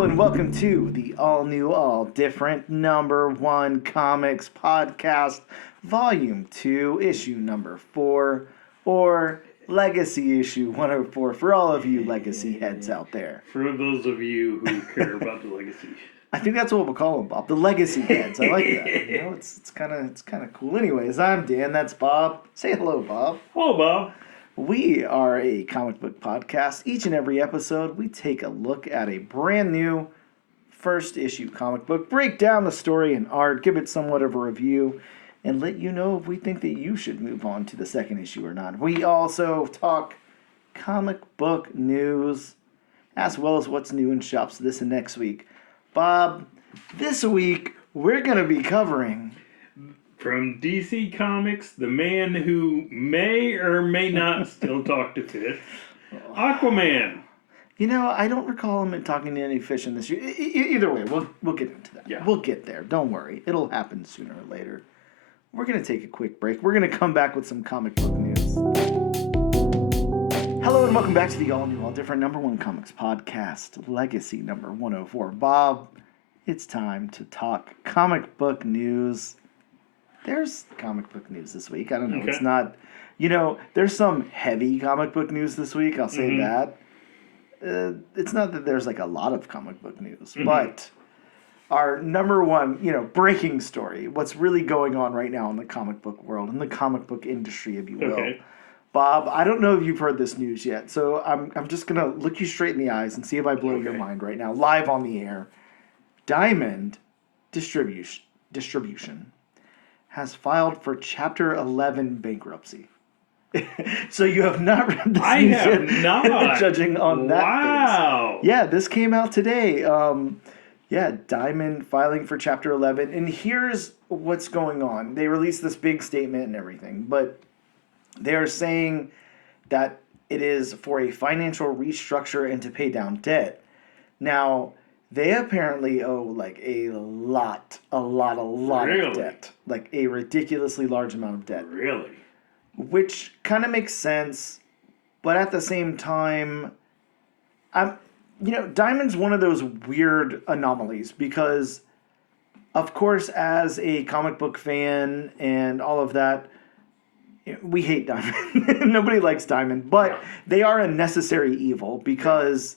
Hello and welcome to the all-new, all-different #1 Comics Podcast, Volume 2, Issue number 4, or Legacy Issue 104 for all of you Legacy heads out there. For those of you who care about the Legacy. I think that's what we'll call them, Bob. The Legacy heads. I like that. You know, it's kind of cool. Anyways, I'm Dan. That's Bob. Say hello, Bob. Hello, Bob. We are a comic book podcast. Each and every episode, we take a look at a brand new first issue comic book, break down the story and art, give it somewhat of a review, and let you know if we think that you should move on to the second issue or not. We also talk comic book news, as well as what's new in shops this and next week. Bob, this week, we're going to be covering... From DC Comics, the man who may or may not still talk to fish, Aquaman. You know, I don't recall him talking to any fish in this year. Either way, we'll get into that. Yeah. We'll get there. Don't worry. It'll happen sooner or later. We're going to take a quick break. We're going to come back with some comic book news. Hello and welcome back to the all-new, all-different #1 Comics Podcast, Legacy number 104. Bob, it's time to talk comic book news. There's comic book news this week. I don't know. Okay. It's not, there's some heavy comic book news this week. I'll say that. It's not that there's like a lot of comic book news, but our #1, breaking story, what's really going on right now in the comic book world, in the comic book industry, if you will. Okay. Bob, I don't know if you've heard this news yet, so I'm just going to look you straight in the eyes and see if I blow your mind right now, live on the air. Diamond Distribution has filed for Chapter 11 bankruptcy. So you have not read this news yet? I have not. Judging on that. Wow. Face. Yeah, this came out today. Diamond filing for Chapter 11. And here's what's going on. They released this big statement and everything, but they are saying that it is for a financial restructure and to pay down debt. Now, they apparently owe like a lot really? Of debt. Like a ridiculously large amount of debt. Really? Which kind of makes sense, but at the same time, Diamond's one of those weird anomalies because, of course, as a comic book fan and all of that, we hate Diamond. Nobody likes Diamond, but they are a necessary evil because...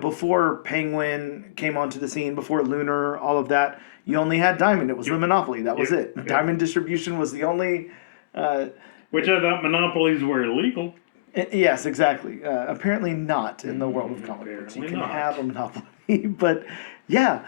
before Penguin came onto the scene, before Lunar, all of that, you only had Diamond. It was the monopoly. That was it. Diamond Distribution was the only... Which I thought monopolies were illegal. Yes, exactly. Apparently not in the world of comic books. You can have a monopoly. But, yeah.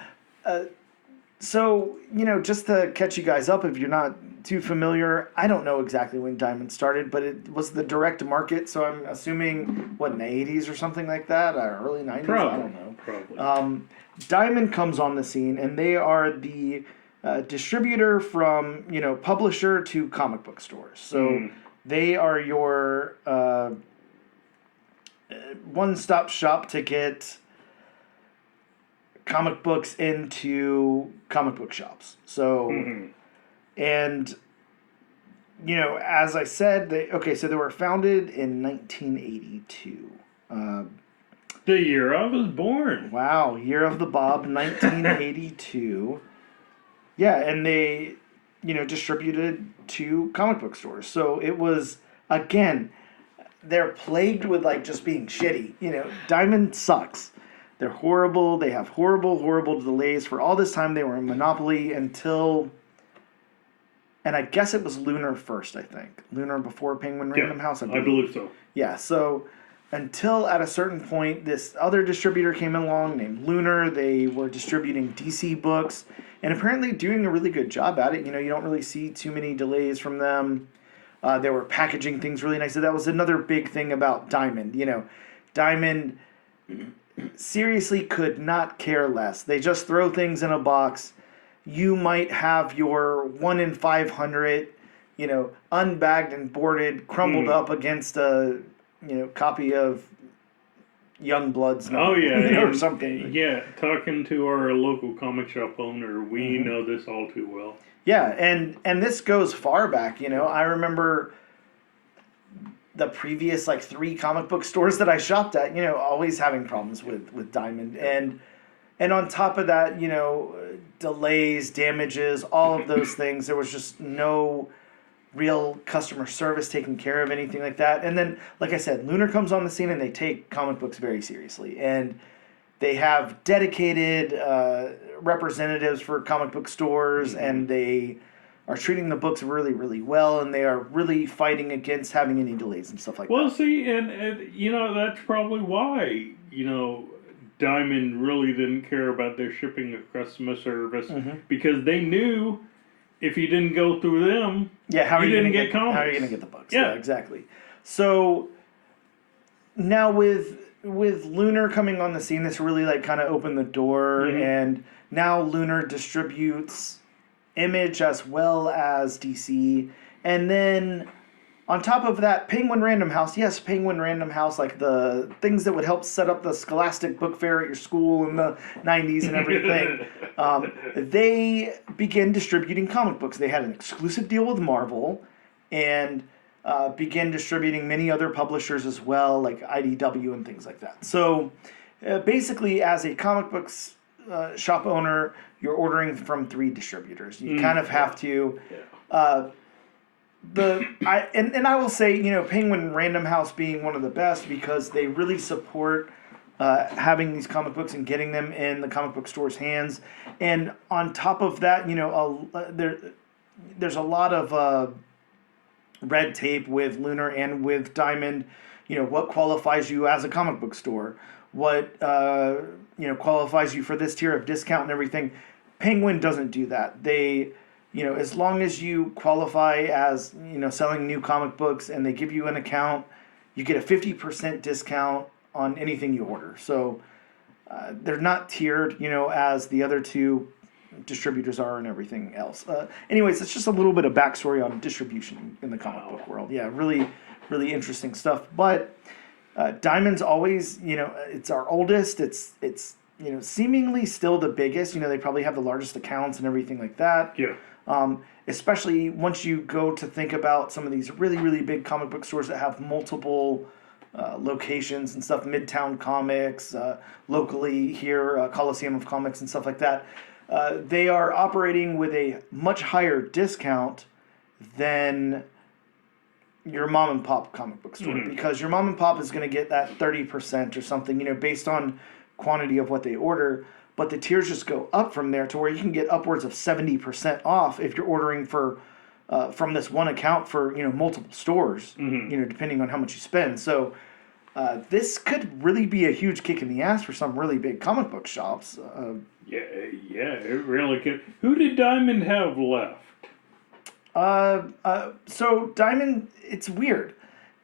So, just to catch you guys up, if you're not too familiar, I don't know exactly when Diamond started, but it was the direct market, so I'm assuming, in the 80s or something like that, or early 90s? Probably. I don't know. Probably. Diamond comes on the scene, and they are the distributor from, publisher to comic book stores. So they are your one-stop shop to get comic books into comic book shops. So... And, as I said, they were founded in 1982. The year I was born. Wow, year of the Bob, 1982. Yeah, and they, distributed to comic book stores. So it was, again, they're plagued with, just being shitty. Diamond sucks. They're horrible. They have horrible delays. For all this time, they were a monopoly until... And I guess it was Lunar first, I think. Lunar before Penguin Random House, I believe so. Yeah, so until at a certain point, this other distributor came along named Lunar. They were distributing DC books and apparently doing a really good job at it. You don't really see too many delays from them. They were packaging things really nice. So that was another big thing about Diamond. Diamond seriously could not care less. They just throw things in a box. You might have your 1 in 500, unbagged and boarded, crumbled up against a, copy of Youngbloods. Or something. Yeah, talking to our local comic shop owner, we know this all too well. Yeah, and this goes far back. I remember the previous like 3 comic book stores that I shopped at, always having problems with Diamond, and on top of that, delays, damages, all of those things. There was just no real customer service taking care of anything like that. And then, like I said, Lunar comes on the scene and they take comic books very seriously, and they have dedicated representatives for comic book stores, and they are treating the books really, really well, and they are really fighting against having any delays and stuff like that. Well, see, and that's probably why Diamond really didn't care about their shipping or customer service, because they knew if you didn't go through them, how are you didn't gonna get comics. How are you going to get the books? Yeah, exactly. So now with Lunar coming on the scene, this really like kind of opened the door, and now Lunar distributes Image as well as DC, and then on top of that, Penguin Random House. Yes, Penguin Random House, like the things that would help set up the Scholastic Book Fair at your school in the 90s and everything. They began distributing comic books. They had an exclusive deal with Marvel, and began distributing many other publishers as well, like IDW and things like that. So basically, as a comic books shop owner, you're ordering from 3 distributors. You kind of have to. I will say, Penguin Random House being one of the best, because they really support having these comic books and getting them in the comic book store's hands. And on top of that, there's a lot of red tape with Lunar and with Diamond. What qualifies you as a comic book store, what qualifies you for this tier of discount and everything. Penguin doesn't do that. They, as long as you qualify as, selling new comic books, and they give you an account, you get a 50% discount on anything you order. So they're not tiered, as the other 2 distributors are and everything else. Anyways, it's just a little bit of backstory on distribution in the comic book world. Yeah, really, really interesting stuff. But Diamond's always, it's our oldest. It's seemingly still the biggest. They probably have the largest accounts and everything like that. Yeah. Especially once you go to think about some of these really, really big comic book stores that have multiple locations and stuff, Midtown Comics, locally here, Coliseum of Comics and stuff like that. They are operating with a much higher discount than your mom and pop comic book store, because your mom and pop is going to get that 30% or something, based on quantity of what they order. But the tiers just go up from there to where you can get upwards of 70% off if you're ordering from this one account for multiple stores, depending on how much you spend. So this could really be a huge kick in the ass for some really big comic book shops. Yeah, it really could. Who did Diamond have left? So Diamond, it's weird.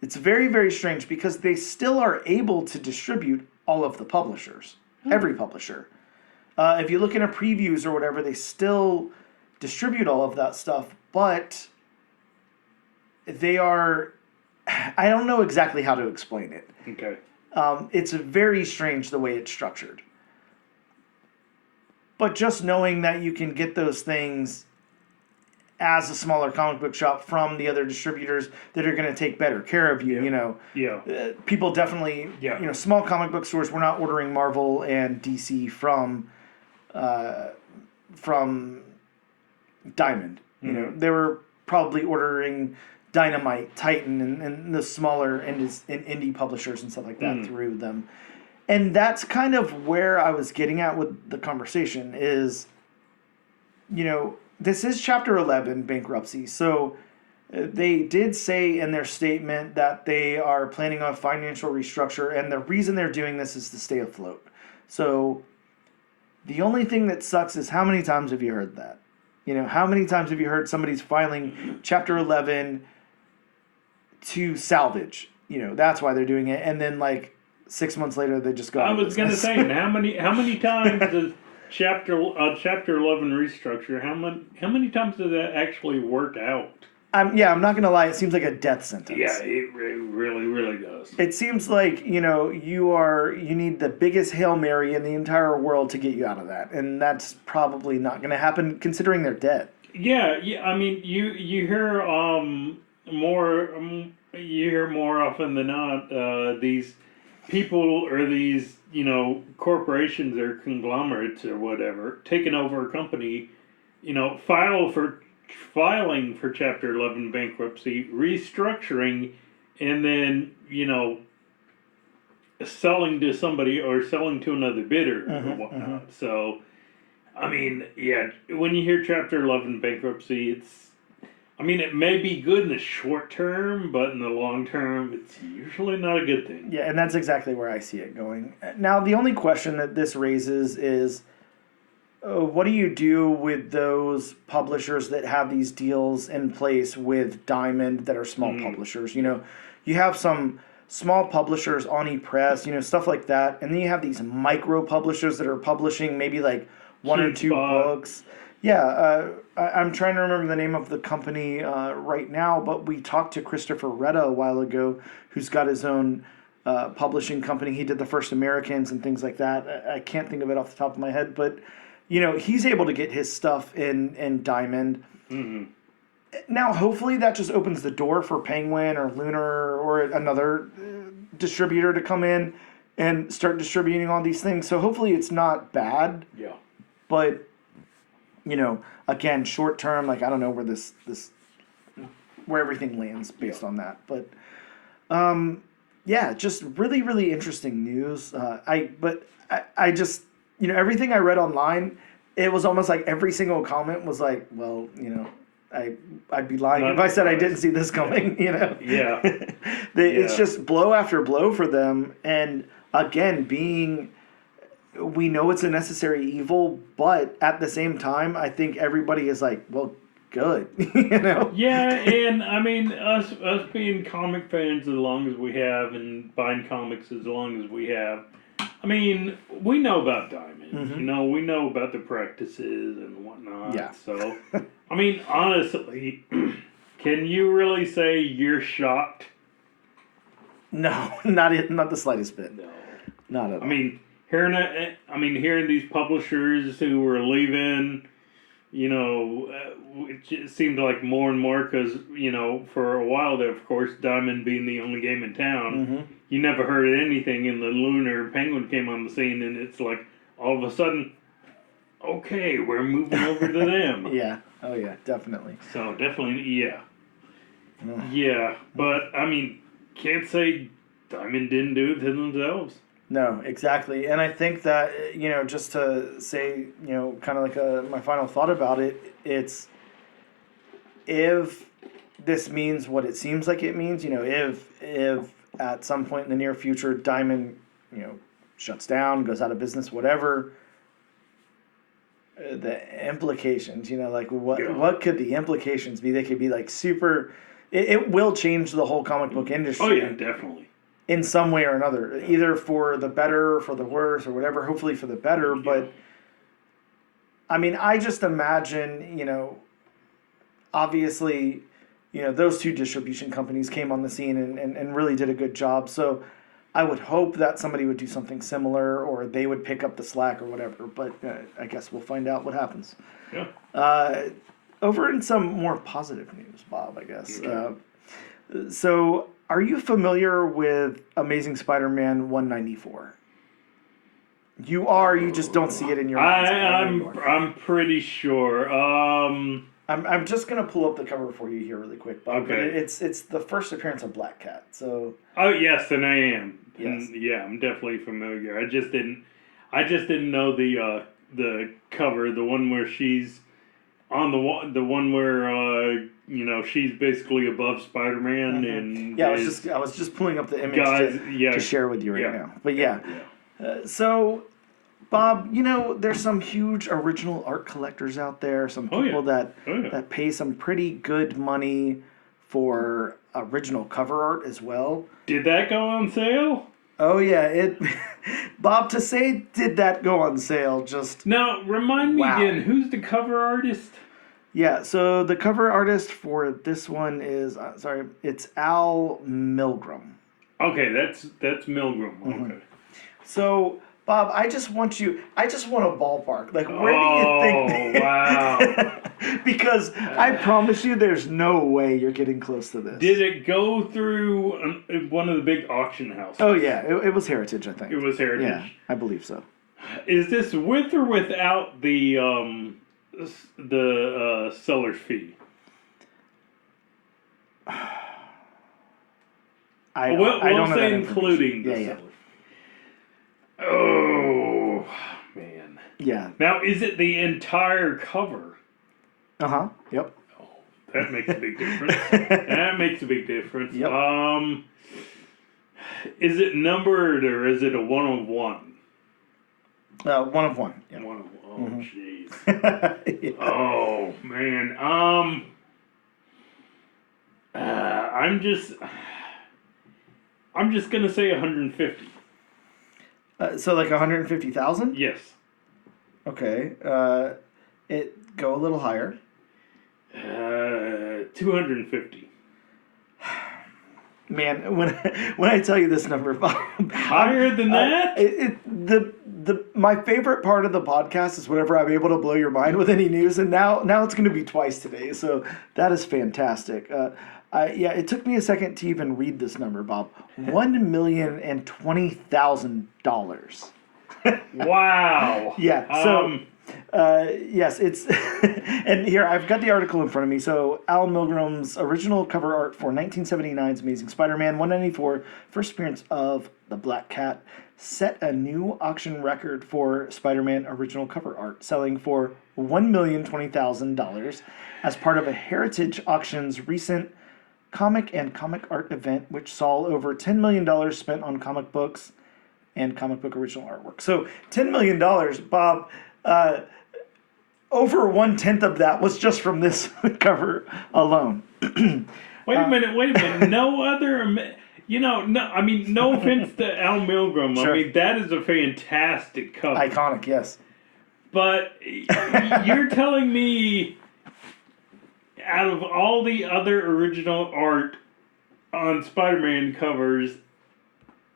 It's very, very strange, because they still are able to distribute all of the publishers, every publisher. If you look into previews or whatever, they still distribute all of that stuff, but they are, I don't know exactly how to explain it. Okay. It's very strange the way it's structured. But just knowing that you can get those things as a smaller comic book shop from the other distributors that are going to take better care of you, people definitely, small comic book stores were not ordering Marvel and DC from Diamond. They were probably ordering Dynamite, Titan, and the smaller indie publishers and stuff like that through them. And that's kind of where I was getting at with the conversation is, this is Chapter 11, bankruptcy. So they did say in their statement that they are planning on financial restructure, and the reason they're doing this is to stay afloat. So the only thing that sucks is, how many times have you heard that? How many times have you heard somebody's filing Chapter 11 to salvage? That's why they're doing it. And then, 6 months later, they just go out I of was going to business. say, how many times does Chapter 11 restructure? How many times does that actually work out? I'm not going to lie. It seems like a death sentence. Yeah, it really, really does. It seems like, you need the biggest Hail Mary in the entire world to get you out of that. And that's probably not going to happen, considering they're dead. Yeah. I mean, you hear more you hear more often than not, these people or these, corporations or conglomerates or whatever, taking over a company, filing for Chapter 11 bankruptcy, restructuring, and then, selling to somebody or selling to another bidder or whatnot. So, I mean, yeah, when you hear Chapter 11 bankruptcy, it may be good in the short term, but in the long term, it's usually not a good thing. Yeah, and that's exactly where I see it going. Now, the only question that this raises is, what do you do with those publishers that have these deals in place with Diamond that are small publishers? You have some small publishers on ePress, stuff like that, and then you have these micro publishers that are publishing maybe like one or two books. Yeah, I'm trying to remember the name of the company right now, but we talked to Christopher Retta a while ago, who's got his own publishing company. He did The First Americans and things like that. I can't think of it off the top of my head, but he's able to get his stuff in Diamond. Mm-hmm. Now, hopefully, that just opens the door for Penguin or Lunar or another distributor to come in and start distributing all these things. So hopefully, it's not bad. Yeah. But again, short term, like I don't know where where everything lands based on that. But yeah, just really, really interesting news. I just everything I read online, it was almost like every single comment was like, well, I'd be lying if I said I didn't see this coming. Yeah. It's just blow after blow for them, and again, we know it's a necessary evil, but at the same time, I think everybody is like, well, good, Yeah, and us being comic fans as long as we have, and buying comics as long as we have, we know about Diamond. Mm-hmm. We know about the practices and whatnot. Yeah. So, honestly, can you really say you're shocked? No, not the slightest bit. No. Not at all. Hearing these publishers who were leaving, it seemed like more and more because, for a while there, of course, Diamond being the only game in town, you never heard anything, and the Lunar Penguin came on the scene, and it's like, all of a sudden, okay, we're moving over to them. Yeah. Oh, yeah, definitely. So, definitely, yeah. Yeah, but, can't say Diamond didn't do it to themselves. No, exactly. And I think that, just to say, kind of like my final thought about it, it's if this means what it seems like it means, if at some point in the near future Diamond, shuts down, goes out of business, whatever, the implications, what could the implications be? They could be like super, it will change the whole comic book industry. Oh, yeah, definitely. In some way or another, either for the better, for the worse, or whatever. Hopefully for the better. But I just imagine, obviously, those two distribution companies came on the scene and really did a good job. So I would hope that somebody would do something similar, or they would pick up the slack or whatever. But I guess we'll find out what happens. Yeah. Over in some more positive news, Bob, I guess. So, are you familiar with Amazing Spider-Man 194? You are. You just don't see it in your mind's eye. I'm pretty sure. I'm just gonna pull up the cover for you here really quick, Bob. Okay. But it's the first appearance of Black Cat. So. Oh yes, and I am. Yes. And, yeah, I'm definitely familiar. I just didn't know the cover, the one where she's on the one where she's basically above Spider-Man and yeah. I was just pulling up the image to share with you right now. But yeah. So, Bob, there's some huge original art collectors out there. Some people that pay some pretty good money for original cover art as well. Did that go on sale? Oh yeah, Bob, to say did that go on sale just now remind me again, who's the cover artist? Yeah, so the cover artist for this one is it's Al Milgrom. Okay, that's Milgrom. Okay. So Bob, I just want a ballpark. Like, where do you think? Wow. Because I promise you, there's no way you're getting close to this. Did it go through one of the big auction houses? Oh yeah, it was Heritage, I think. It was Heritage. Yeah, I believe so. Is this with or without the seller's fee? I We'll don't know say that including the yeah. seller. Oh man. Yeah. Now, is it the entire cover? Yep. Oh, that makes a big difference. That makes a big difference. Yep. Is it numbered or is it a 1 of 1? 1 of 1. Yeah. 1 of 1. Oh, jeez. Yeah. Oh man. I'm just gonna say 150. So like 150,000? Yes. Okay. It go a little higher. 250. Man, when I tell you this number, Bob, Higher than that? My favorite part of the podcast is whenever I'm able to blow your mind with any news, and now it's going to be twice today, so that is fantastic. It took me a second to even read this number, Bob. $1,020,000. Wow. Yeah. So. Yes, it's, and here I've got the article in front of me. So Al Milgram's original cover art for 1979's Amazing Spider-Man 194, first appearance of the Black Cat, set a new auction record for Spider-Man original cover art, selling for $1,020,000 as part of a Heritage Auctions recent comic and comic art event, which saw over $10 million spent on comic books and comic book original artwork. So $10 million, Bob. Over 1/10 of that was just from this cover alone. Wait a minute. No other, no offense to Al Milgrom. Sure. I mean, that is a fantastic cover. Iconic, yes. But you're telling me out of all the other original art on Spider-Man covers,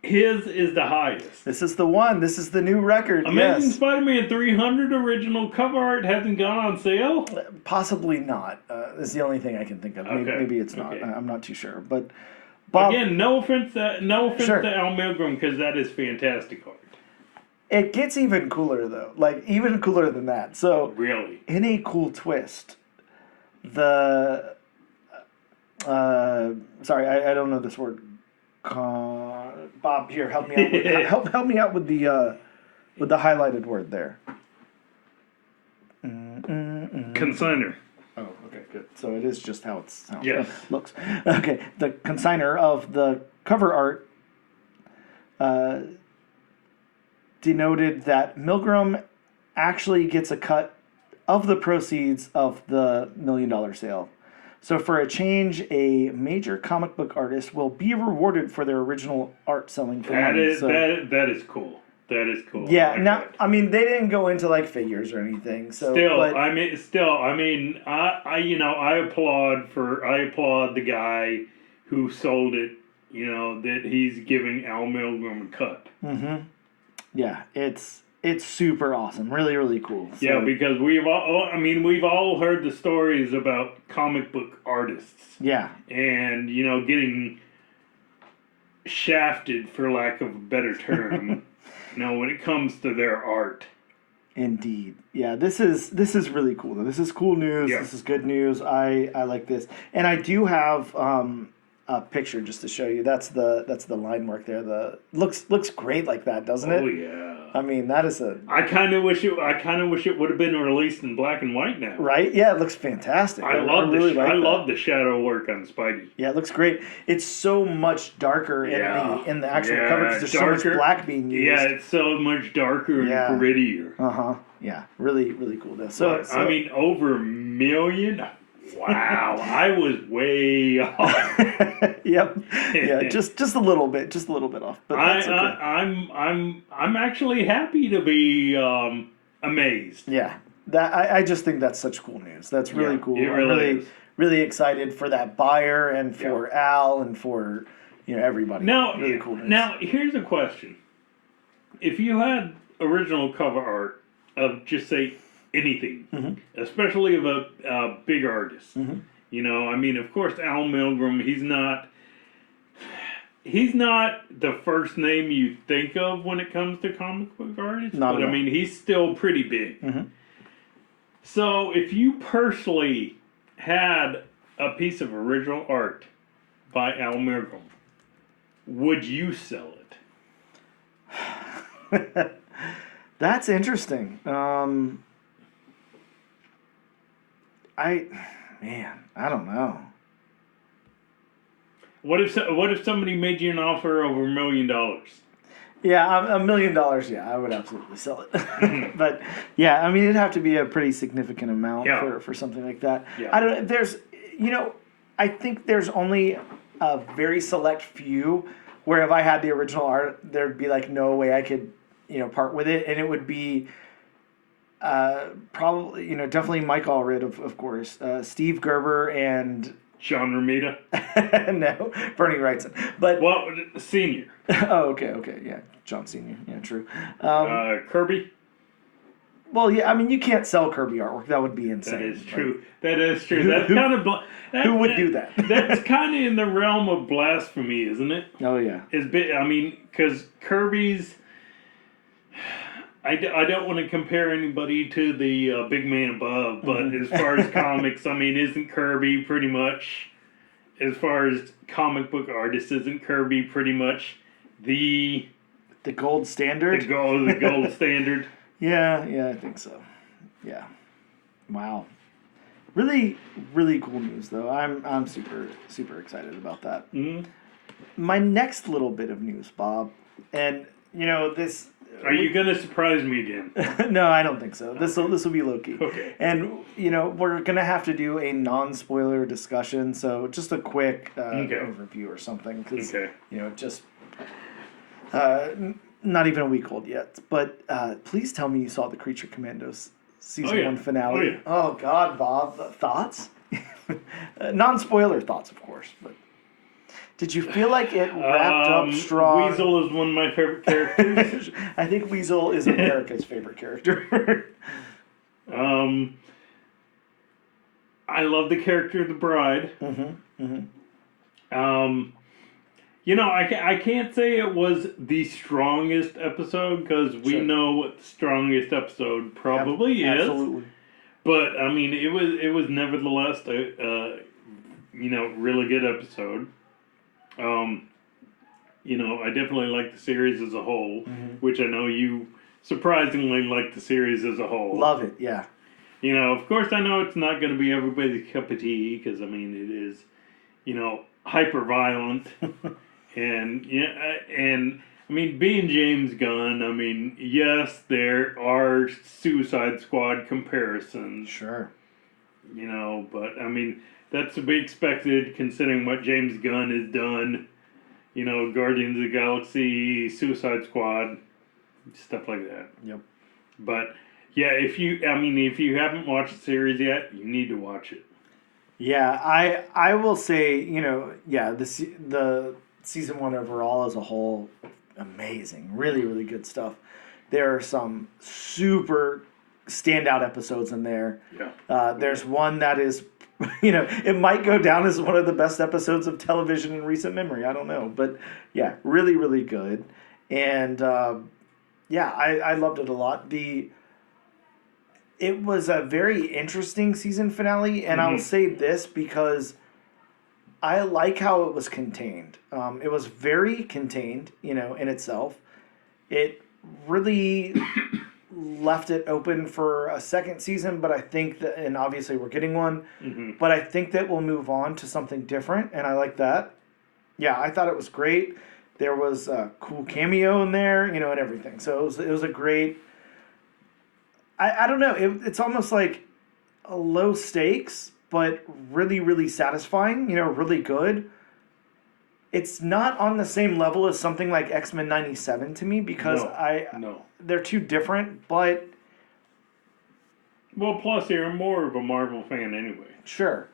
his is the highest. This is the one. This is the new record. Amazing yes. Spider-Man 300 original cover art hasn't gone on sale? Possibly not. Is the only thing I can think of. Okay. Maybe it's not. Okay. I'm not too sure. But Bob, again, no offense Sure. to Al Milgrom, because that is fantastic art. it gets even cooler though. Like even cooler than that. So Really? in a cool twist, the sorry, I don't know this word. Bob, here, help me out. Help me out with the highlighted word there. Consigner. Oh, okay, good. So it is just how Yes. it looks. Okay, the consigner of the cover art denoted that Milgram actually gets a cut of the proceeds of the $1 million sale. So for a change, a major comic book artist will be rewarded for their original art selling for money. That is cool. That is cool. Yeah, like now that. I mean they didn't go into like figures or anything. So I applaud the guy who sold it. You know that he's giving Al Milgrom a cut. Mm-hmm. Yeah, it's super awesome. Really, really cool. So, Yeah, because we've all heard the stories about comic book artists. Yeah. And getting shafted, for lack of a better term. When it comes to their art. Indeed. Yeah, this is really cool. This is cool news. Yeah. This is good news. I like this. And I do have a picture just to show you. That's the line work there. The looks great like that, doesn't it? Oh yeah. I mean, that is I kind of wish it would have been released in black and white now. right? Yeah, it looks fantastic. I love the shadow work on Spidey. Yeah, it looks great. It's so much darker in the actual cover because there's darker. so much black being used. Yeah, it's so much darker and grittier. Yeah, really, really cool. So I mean, over $1 million. Wow, I was way off. Yep. Yeah, just a little bit off. But that's okay. I'm actually happy to be amazed. Yeah, I just think that's such cool news. That's really cool. It really is. Really excited for that buyer and for Al and for everybody. Now, really cool news. Now here's a question: if you had original cover art of just say anything, Mm-hmm. especially of a big artist. Mm-hmm. You know, I mean, of course, Al Milgrom, he's not the first name you think of when it comes to comic book artists, Not but at I all. mean, he's still pretty big. Mm-hmm. So if you personally had a piece of original art by Al Milgrom, would you sell it? That's interesting. I don't know. What if somebody made you an offer over $1 million? Yeah, $1 million. Yeah, I would absolutely sell it. But yeah, I mean, it'd have to be a pretty significant amount Yeah. for something like that. Yeah. I don't. I think there's only a very select few where if I had the original art, there'd be like no way I could, part with it, and it would be. Probably, definitely Mike Allred, of course, Steve Gerber, and John Romita? no, Bernie Wrightson. But Well, senior. oh, okay, yeah, John Senior, yeah, true. Kirby? Well, yeah, I mean, you can't sell Kirby artwork; that would be insane. That is Like, true. That is true. Who- That's who- kind of who would do that? That's kind of in the realm of blasphemy, isn't it? Oh yeah, I mean, because Kirby's. I don't want to compare anybody to the big man above, but as far as comics, I mean, isn't Kirby pretty much, as far as comic book artists, isn't Kirby pretty much the gold standard. the gold standard? Yeah, I think so. Yeah. Wow. Really, really cool news, though. I'm super excited about that. Mm-hmm. My next little bit of news, Bob, and this. Are you gonna surprise me again? No, I don't think so. This will be low key. Okay. And we're gonna have to do a non-spoiler discussion, so just a quick overview or something, because Okay. just not even a week old yet. But please tell me you saw the Creature Commandos season 1 finale. Oh, yeah. Oh God, Bob, thoughts? Non-spoiler thoughts, of course, but. Did you feel like it wrapped up strong? Weasel is one of my favorite characters. I think Weasel is America's favorite character. I love the character of the bride. I can't say it was the strongest episode because we know what the strongest episode probably is. Absolutely. But I mean, it was nevertheless a really good episode. I definitely like the series as a whole, which I know you surprisingly like the series as a whole. Love it, yeah. Of course I know it's not going to be everybody's cup of tea because, I mean, it is, hyper violent. and I mean, being James Gunn, I mean, yes, there are Suicide Squad comparisons. Sure. But I mean, that's to be expected considering what James Gunn has done. Guardians of the Galaxy, Suicide Squad, stuff like that. Yep. But yeah, if you haven't watched the series yet, you need to watch it. Yeah, I will say, the season 1 overall as a whole, amazing, really, really good stuff. There are some super standout episodes in there. Yeah. There's one that is. It might go down as one of the best episodes of television in recent memory. I don't know. But, yeah, really, really good. And, I loved it a lot. It was a very interesting season finale, and I'll say this because I like how it was contained. It was very contained, in itself. It really... left it open for a second season, but I think that, and obviously we're getting one, but I think that we'll move on to something different, and I like that. Yeah, I thought it was great. There was a cool cameo in there, and everything. So it was a great. I don't know. It's almost like a low stakes, but really, really satisfying. Really good. It's not on the same level as something like X-Men 97 to me because No. They're too different, but... Well, plus you're more of a Marvel fan anyway. Sure.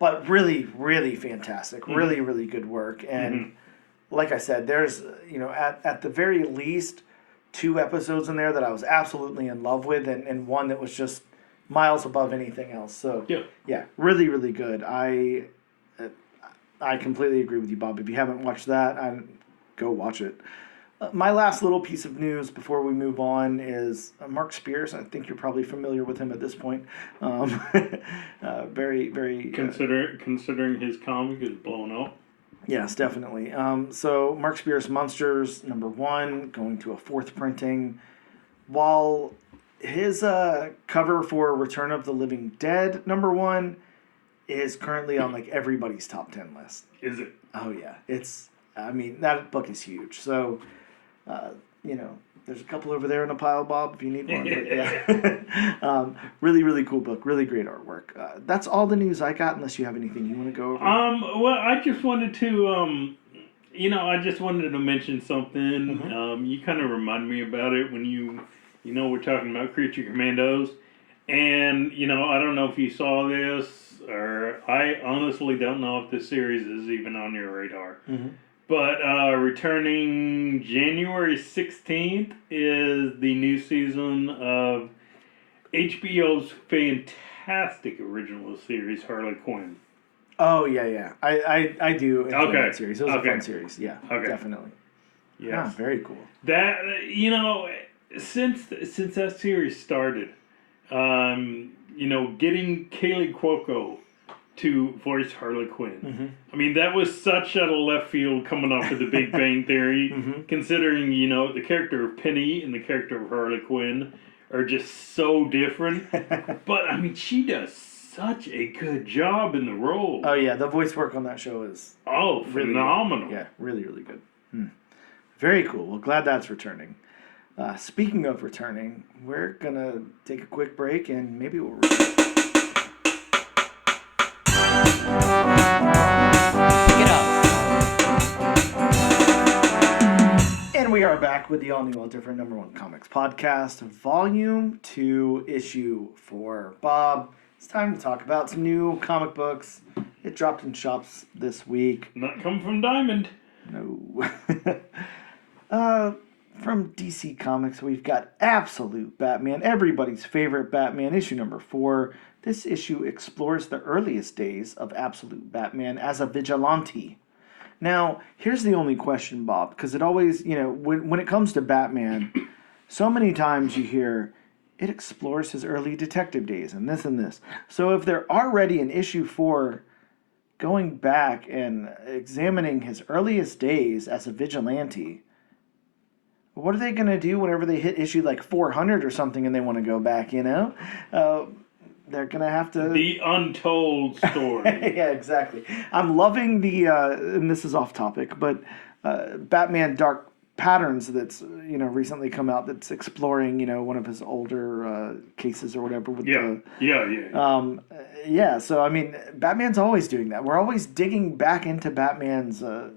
But really, really fantastic. Really, really good work. And like I said, there's, at the very least, 2 episodes in there that I was absolutely in love with, and one that was just miles above anything else. So yeah, really, really good. I completely agree with you, Bob. If you haven't watched that, go watch it. My last little piece of news before we move on is Mark Spears. I think you're probably familiar with him at this point. Very, very... Considering his comic is blown up. Yes, definitely. So Mark Spears' Monsters, #1, going to a 4th printing. While his cover for Return of the Living Dead, #1, is currently on like everybody's top 10 list. Is it? Oh yeah, that book is huge. So, there's a couple over there in a pile, Bob, if you need one. But yeah. Really, really cool book. Really great artwork. That's all the news I got, unless you have anything you want to go over. Well, I just wanted to, mention something. Mm-hmm. You kind of remind me about it when we're talking about Creature Commandos. And, I don't know if you saw this, or I honestly don't know if this series is even on your radar. Mm-hmm. But returning January 16th is the new season of HBO's fantastic original series, Harley Quinn. Oh, yeah. I do enjoy that series. It was a fun series. Yeah, definitely. Yeah, very cool. That, since that series started, getting Kaylee Cuoco to voice Harley Quinn. Mm-hmm. I mean, that was such out of left field coming off of The Big Bang Theory, mm-hmm. considering, the character of Penny and the character of Harley Quinn are just so different. But, I mean, she does such a good job in the role. Oh, yeah, the voice work on that show is... really phenomenal. Good. Yeah, really, really good. Very cool. Well, glad that's returning. Speaking of returning, we're going to take a quick break and maybe we'll... And we are back with the All New, All Different #1 Comics Podcast, Volume 2, Issue 4. Bob, it's time to talk about some new comic books. It dropped in shops this week. Not come from Diamond. No. From DC Comics, we've got Absolute Batman, everybody's favorite Batman, issue #4. This issue explores the earliest days of Absolute Batman as a vigilante. Now, here's the only question, Bob, because it always, when it comes to Batman, so many times you hear it explores his early detective days and this and this. So if they're already in issue 4 going back and examining his earliest days as a vigilante, what are they going to do whenever they hit issue like 400 or something and they want to go back, They're going to have to... The untold story. Yeah, exactly. I'm loving the, and this is off topic, but Batman Dark Patterns that's, recently come out that's exploring, one of his older cases or whatever. With Yeah, so, I mean, Batman's always doing that. We're always digging back into Batman's, Well,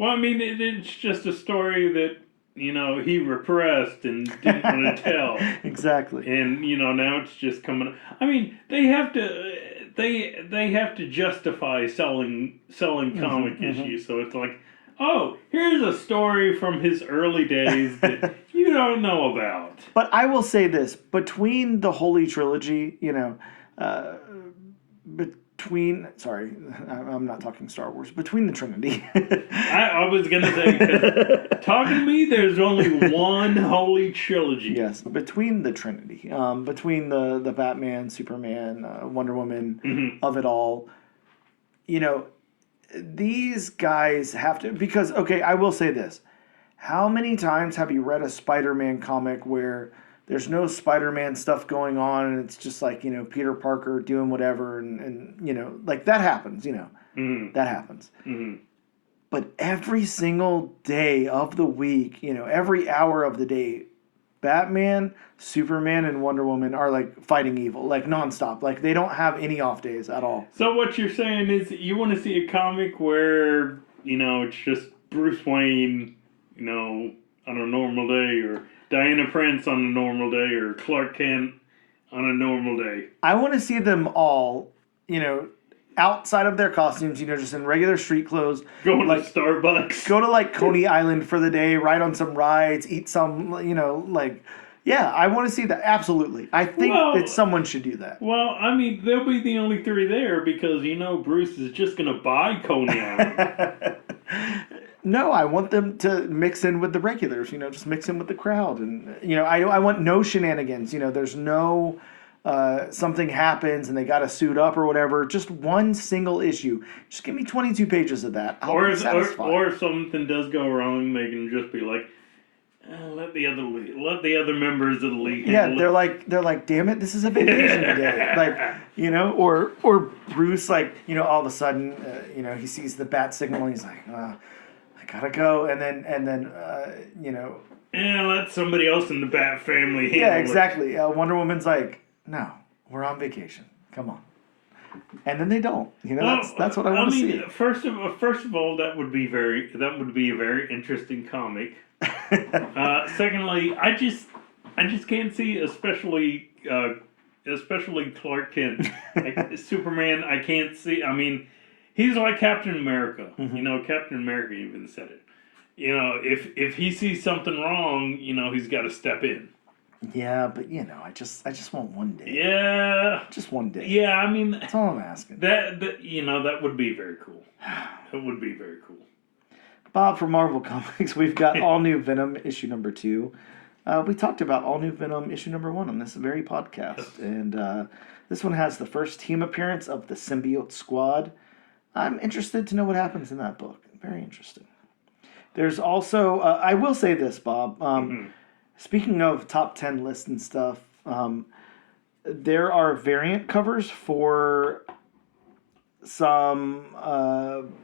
I mean, it's just a story that, he repressed and didn't want to tell. Exactly. And, now it's just coming. I mean, they have to justify selling comic issues. So it's like, oh, here's a story from his early days that you don't know about. But I will say this, between the Holy Trilogy, I'm not talking Star Wars, between the Trinity. I was going to say, talking to me, there's only one Holy Trilogy. Yes, between the Trinity, between the Batman, Superman, Wonder Woman, of it all, these guys have to, because, okay, I will say this. How many times have you read a Spider-Man comic where there's no Spider-Man stuff going on, and it's just like, Peter Parker doing whatever, and like that happens, that happens. Mm-hmm. But every single day of the week, every hour of the day, Batman, Superman, and Wonder Woman are like fighting evil, like nonstop. Like they don't have any off days at all. So what you're saying is you want to see a comic where, it's just Bruce Wayne, on a normal day, or Diana Prince on a normal day, or Clark Kent on a normal day. I want to see them all, outside of their costumes, just in regular street clothes. Going to Starbucks. Go to Coney Island for the day, ride on some rides, eat some, yeah, I want to see that. Absolutely. I think that someone should do that. Well, I mean, they'll be the only three there because, Bruce is just going to buy Coney Island. No, I want them to mix in with the regulars, just mix in with the crowd. And, I want no shenanigans. There's no something happens and they got to suit up or whatever. Just one single issue. Just give me 22 pages of that. Or if something does go wrong, they can just be like, let the other members of the league. Yeah, they're like, damn it, this is a vacation day. Or Bruce, all of a sudden, he sees the bat signal and he's like, I gotta go, and then let somebody else in the bat family handle Yeah, exactly. Wonder Woman's like, no, we're on vacation. Come on. And then they don't. That's what I want to see. First of all, that would be a very interesting comic. Secondly, I just can't see, especially Clark Kent, Superman. I can't see. I mean, he's like Captain America. Mm-hmm. Captain America even said it. If he sees something wrong, he's got to step in. Yeah, but I just want one day. Yeah, just one day. Yeah, I mean, that's all I'm asking. That would be very cool. That would be very cool. Bob, from Marvel Comics, we've got All New Venom issue number 2. We talked about All New Venom issue number 1 on this very podcast, and this one has the first team appearance of the Symbiote Squad. I'm interested to know what happens in that book. Very interesting. There's also, I will say this, Bob. Speaking of top 10 lists and stuff, there are variant covers for some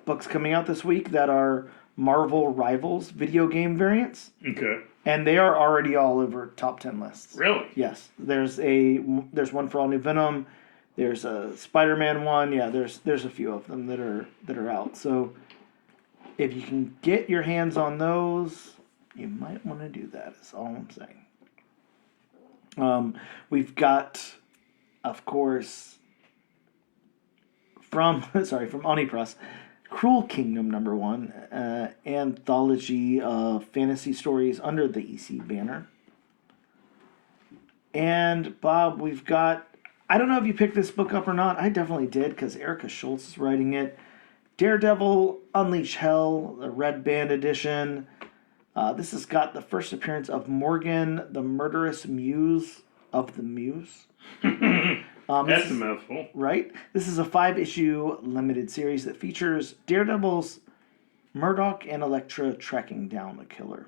books coming out this week that are Marvel Rivals video game variants. Okay. And they are already all over top 10 lists. Really? Yes. There's one for All New Venom. There's a Spider-Man one. Yeah, there's a few of them that are out. So if you can get your hands on those, you might want to do that, is all I'm saying. We've got, of course, from Omnipress, Cruel Kingdom number 1, anthology of fantasy stories under the EC banner. And Bob, we've got, I don't know if you picked this book up or not. I definitely did because Erica Schultz is writing it. Daredevil Unleash Hell, the Red Band edition. This has got the first appearance of Morgan, the murderous muse of the Muse. That's a mouthful. Right? This is a 5-issue limited series that features Daredevil's Murdoch and Elektra tracking down the killer.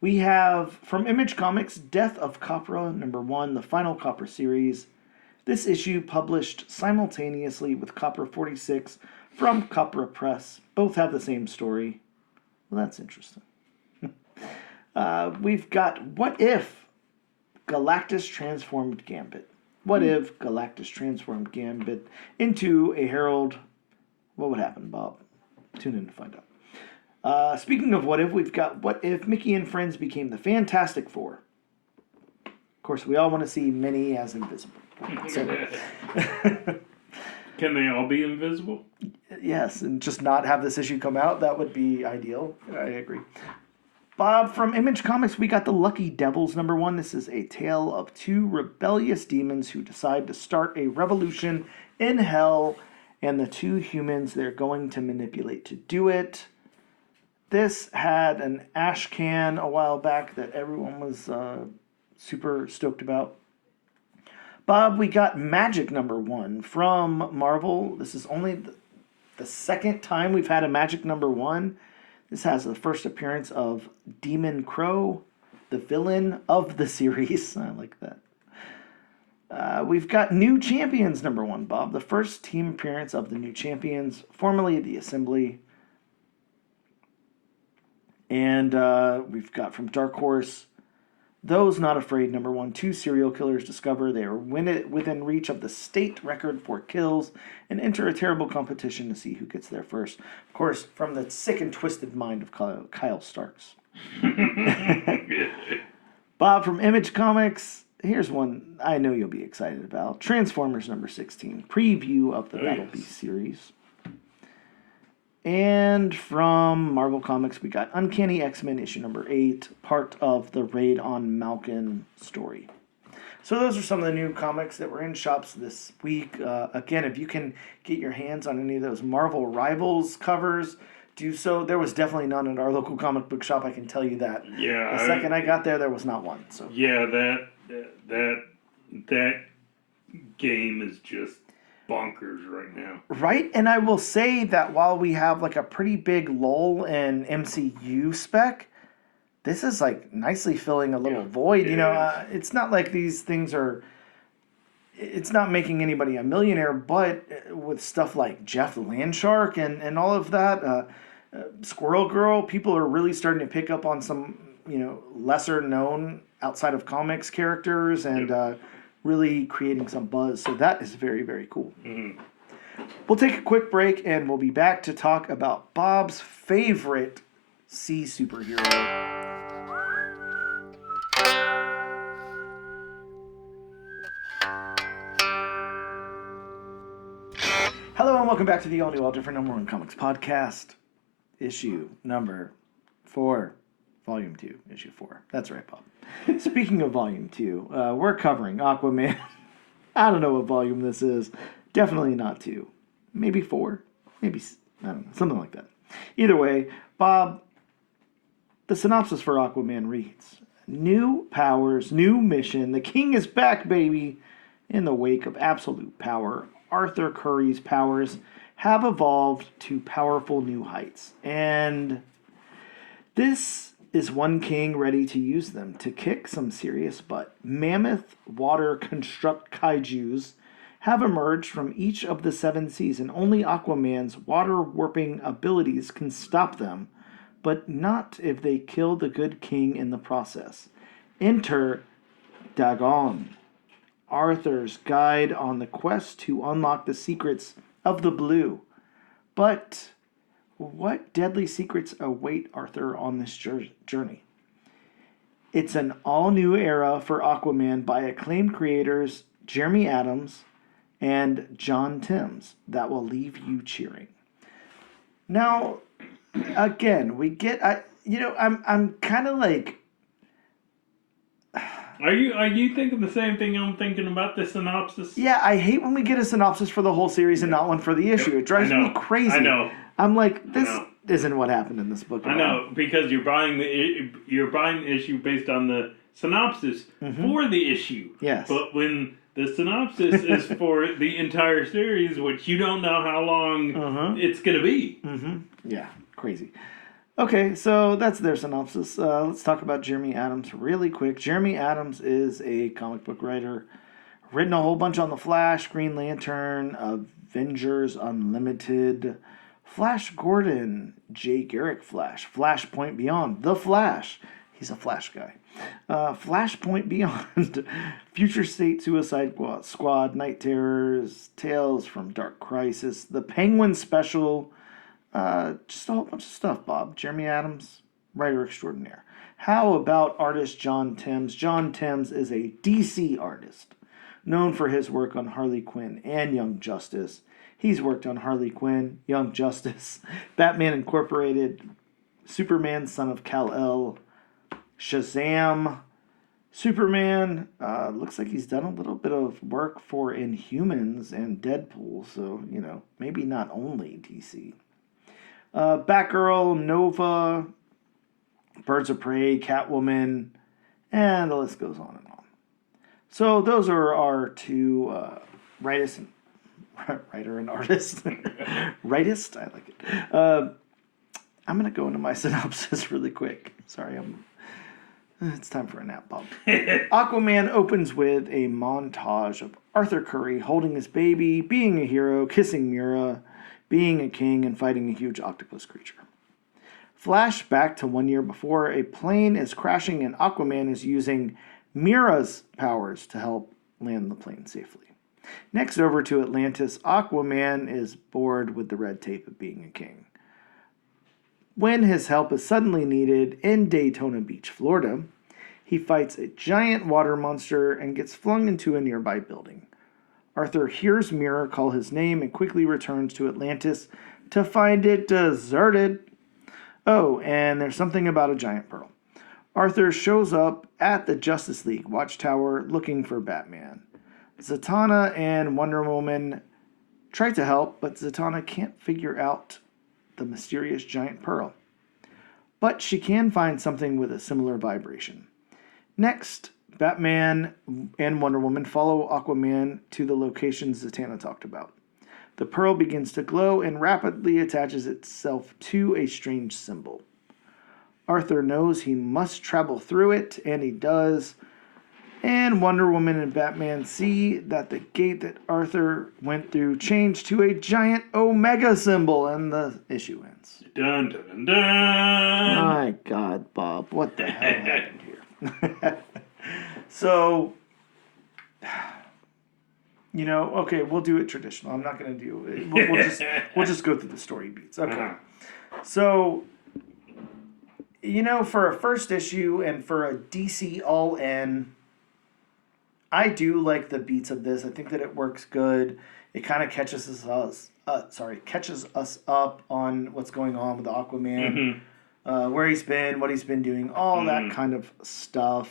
We have, from Image Comics, Death of Copra, number 1, the final Copra series. This issue published simultaneously with Copra 46 from Copra Press. Both have the same story. Well, that's interesting. We've got What If Galactus Transformed Gambit. What if Galactus transformed Gambit into a herald? What would happen, Bob? Tune in to find out. Speaking of what if, we've got What If Mickey and Friends became the Fantastic Four. Of course, we all want to see Minnie as invisible. So, can they all be invisible? Yes, and just not have this issue come out. That would be ideal. I agree. Bob, from Image Comics, we got the Lucky Devils number 1. This is a tale of 2 rebellious demons who decide to start a revolution in hell, and the 2 humans they're going to manipulate to do it. This had an ash can a while back that everyone was super stoked about. Bob, we got Magic number 1 from Marvel. This is only the second time we've had a Magic number 1. This has the first appearance of Demon Crow, the villain of the series. I like that. We've got New Champions number 1, Bob. The first team appearance of the New Champions, formerly the Assembly. And we've got from Dark Horse, Those Not Afraid number 1. 2 serial killers discover they are within reach of the state record for kills and enter a terrible competition to see who gets there first. Of course, from the sick and twisted mind of Kyle Starks. Bob, from Image Comics, here's one I know you'll be excited about. Transformers number 16, preview of the Battle Beast series. And from Marvel Comics, we got Uncanny X-Men issue number 8, part of the Raid on Malkin story. So those are some of the new comics that were in shops this week. Again, if you can get your hands on any of those Marvel Rivals covers, do so. There was definitely none at our local comic book shop, I can tell you that. Yeah. The second I got there was not one. So yeah, that game is just bonkers right now. Right, and I will say that while we have like a pretty big lull in MCU spec, this is like nicely filling a little void. It's not like these things are. It's not making anybody a millionaire, but with stuff like Jeff the Landshark and all of that, Squirrel Girl, people are really starting to pick up on some lesser known outside of comics characters and really creating some buzz. So that is very, very cool. Mm-hmm. We'll take a quick break and we'll be back to talk about Bob's favorite sea superhero. Hello and welcome back to the all new, all different number 1 comics podcast, issue number 4, volume 2, issue 4. That's right, Bob. Speaking of volume 2, we're covering Aquaman. I don't know what volume this is. Definitely not 2. Maybe 4. Maybe, I don't know, something like that. Either way, Bob, the synopsis for Aquaman reads, new powers, new mission, the king is back, baby. In the wake of absolute power, Arthur Curry's powers have evolved to powerful new heights. And this is one king ready to use them to kick some serious butt. Mammoth water construct kaijus have emerged from each of the 7 seas, and only Aquaman's water warping abilities can stop them, but not if they kill the good king in the process. Enter Dagon, Arthur's guide on the quest to unlock the secrets of the blue. But what deadly secrets await Arthur on this journey? It's an all-new era for Aquaman by acclaimed creators Jeremy Adams and John Timms that will leave you cheering. Now, again, we get I'm kind of like, Are you thinking the same thing I'm thinking about the synopsis? yeah, I hate when we get a synopsis for the whole series and not one for the issue. It drives me crazy. I know. I'm like, this isn't what happened in this book. I know, because you're buying the issue based on the synopsis for the issue. Yes. But when the synopsis is for the entire series, which you don't know how long it's gonna be. Yeah, crazy. Okay, so that's their synopsis. Let's talk about Jeremy Adams really quick. Jeremy Adams is a comic book writer. Written a whole bunch on The Flash, Green Lantern, Avengers Unlimited, Flash Gordon, Jay Garrick Flash, Flashpoint Beyond, The Flash. He's a Flash guy. Flashpoint Beyond, Future State Suicide Squad, Night Terrors, Tales from Dark Crisis, The Penguin Special. Just a whole bunch of stuff, Bob. Jeremy Adams, writer extraordinaire. How about artist John Timms? John Timms is a DC artist, known for his work on Harley Quinn and Young Justice. He's worked on Harley Quinn, Young Justice, Batman Incorporated, Superman, Son of Kal-El, Shazam, Superman. Looks like he's done a little bit of work for Inhumans and Deadpool, so, maybe not only DC. Batgirl, Nova, Birds of Prey, Catwoman, and the list goes on and on. So those are our two writer and artist. Rightist? I like it. I'm going to go into my synopsis really quick. Sorry, it's time for a nap, Bob. Aquaman opens with a montage of Arthur Curry holding his baby, being a hero, kissing Mira, being a king, and fighting a huge octopus creature. Flash back to 1 year before, a plane is crashing and Aquaman is using Mira's powers to help land the plane safely. Next over to Atlantis, Aquaman is bored with the red tape of being a king. When his help is suddenly needed in Daytona Beach, Florida, He fights a giant water monster and gets flung into a nearby building. Arthur hears Mira call his name and quickly returns to Atlantis to find it deserted. Oh, and there's something about a giant pearl. Arthur shows up at the Justice League watchtower looking for Batman. Zatanna and Wonder Woman try to help, but Zatanna can't figure out the mysterious giant pearl. But she can find something with a similar vibration. Next, Batman and Wonder Woman follow Aquaman to the locations Zatanna talked about. The pearl begins to glow and rapidly attaches itself to a strange symbol. Arthur knows he must travel through it, and he does. And Wonder Woman and Batman see that the gate that Arthur went through changed to a giant Omega symbol, and the issue ends. Dun, dun, dun, dun. My God, Bob, what the hell happened here? So, okay, we'll do it traditional. I'm not going to do it. We'll just go through the story beats. Okay. Uh-huh. So, for a first issue and for a DC all-in, I do like the beats of this. I think that it works good. It kind of catches us up on what's going on with Aquaman, where he's been, what he's been doing, all that kind of stuff.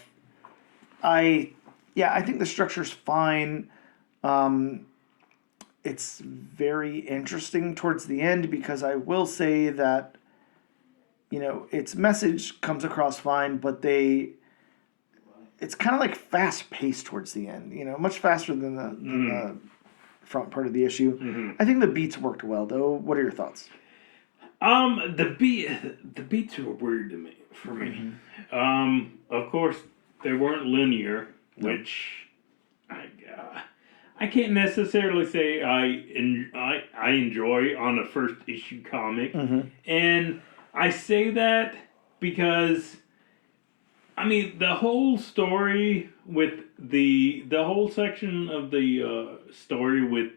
I think the structure's fine. It's very interesting towards the end because I will say that, its message comes across fine, but it's kind of like fast paced towards the end, much faster than the front part of the issue. I think the beats worked well, though. What are your thoughts? The beats were weird for me. Of course, they weren't linear, which I can't necessarily say I enjoy on a first issue comic, and I say that because the whole story with the whole section of the story with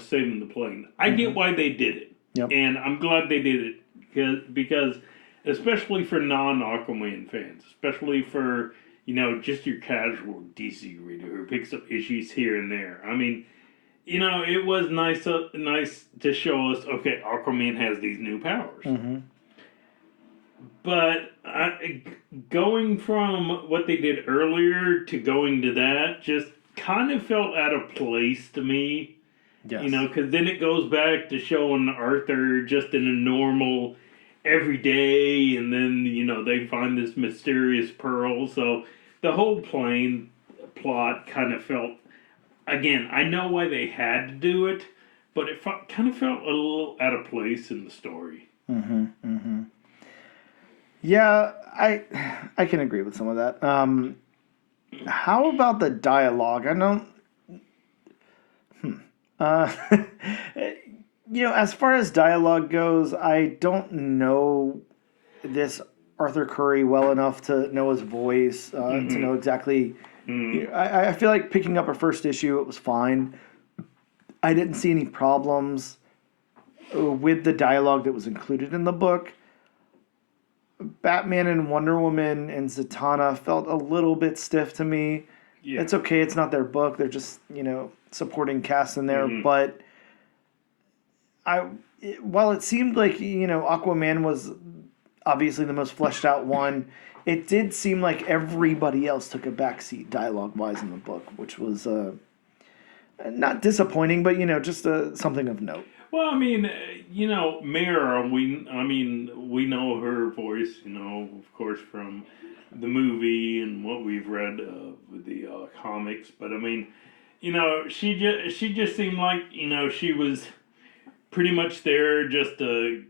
saving the plane. I get why they did it, and I'm glad they did it because especially for non-Aquaman fans, especially for just your casual DC reader who picks up issues here and there. It was nice to show us, okay, Aquaman has these new powers. But going from what they did earlier to going to that just kind of felt out of place to me. Yes. Because then it goes back to showing Arthur just in a normal everyday, and then, they find this mysterious pearl. So the whole plane plot kind of felt, again, I know why they had to do it, but it kind of felt a little out of place in the story. Yeah, I can agree with some of that. How about the dialogue? I don't... as far as dialogue goes, I don't know this Arthur Curry well enough to know his voice, to know exactly... I feel like picking up a first issue, it was fine. I didn't see any problems with the dialogue that was included in the book. Batman and Wonder Woman and Zatanna felt a little bit stiff to me. Yeah. It's okay, it's not their book. They're just, supporting cast in there. But while it seemed like, Aquaman was obviously the most fleshed out one, it did seem like everybody else took a backseat dialogue-wise in the book, which was not disappointing, but, just something of note. Well, Mara, we know her voice, of course, from the movie and what we've read with the comics. But, she just seemed like, she was pretty much there just to,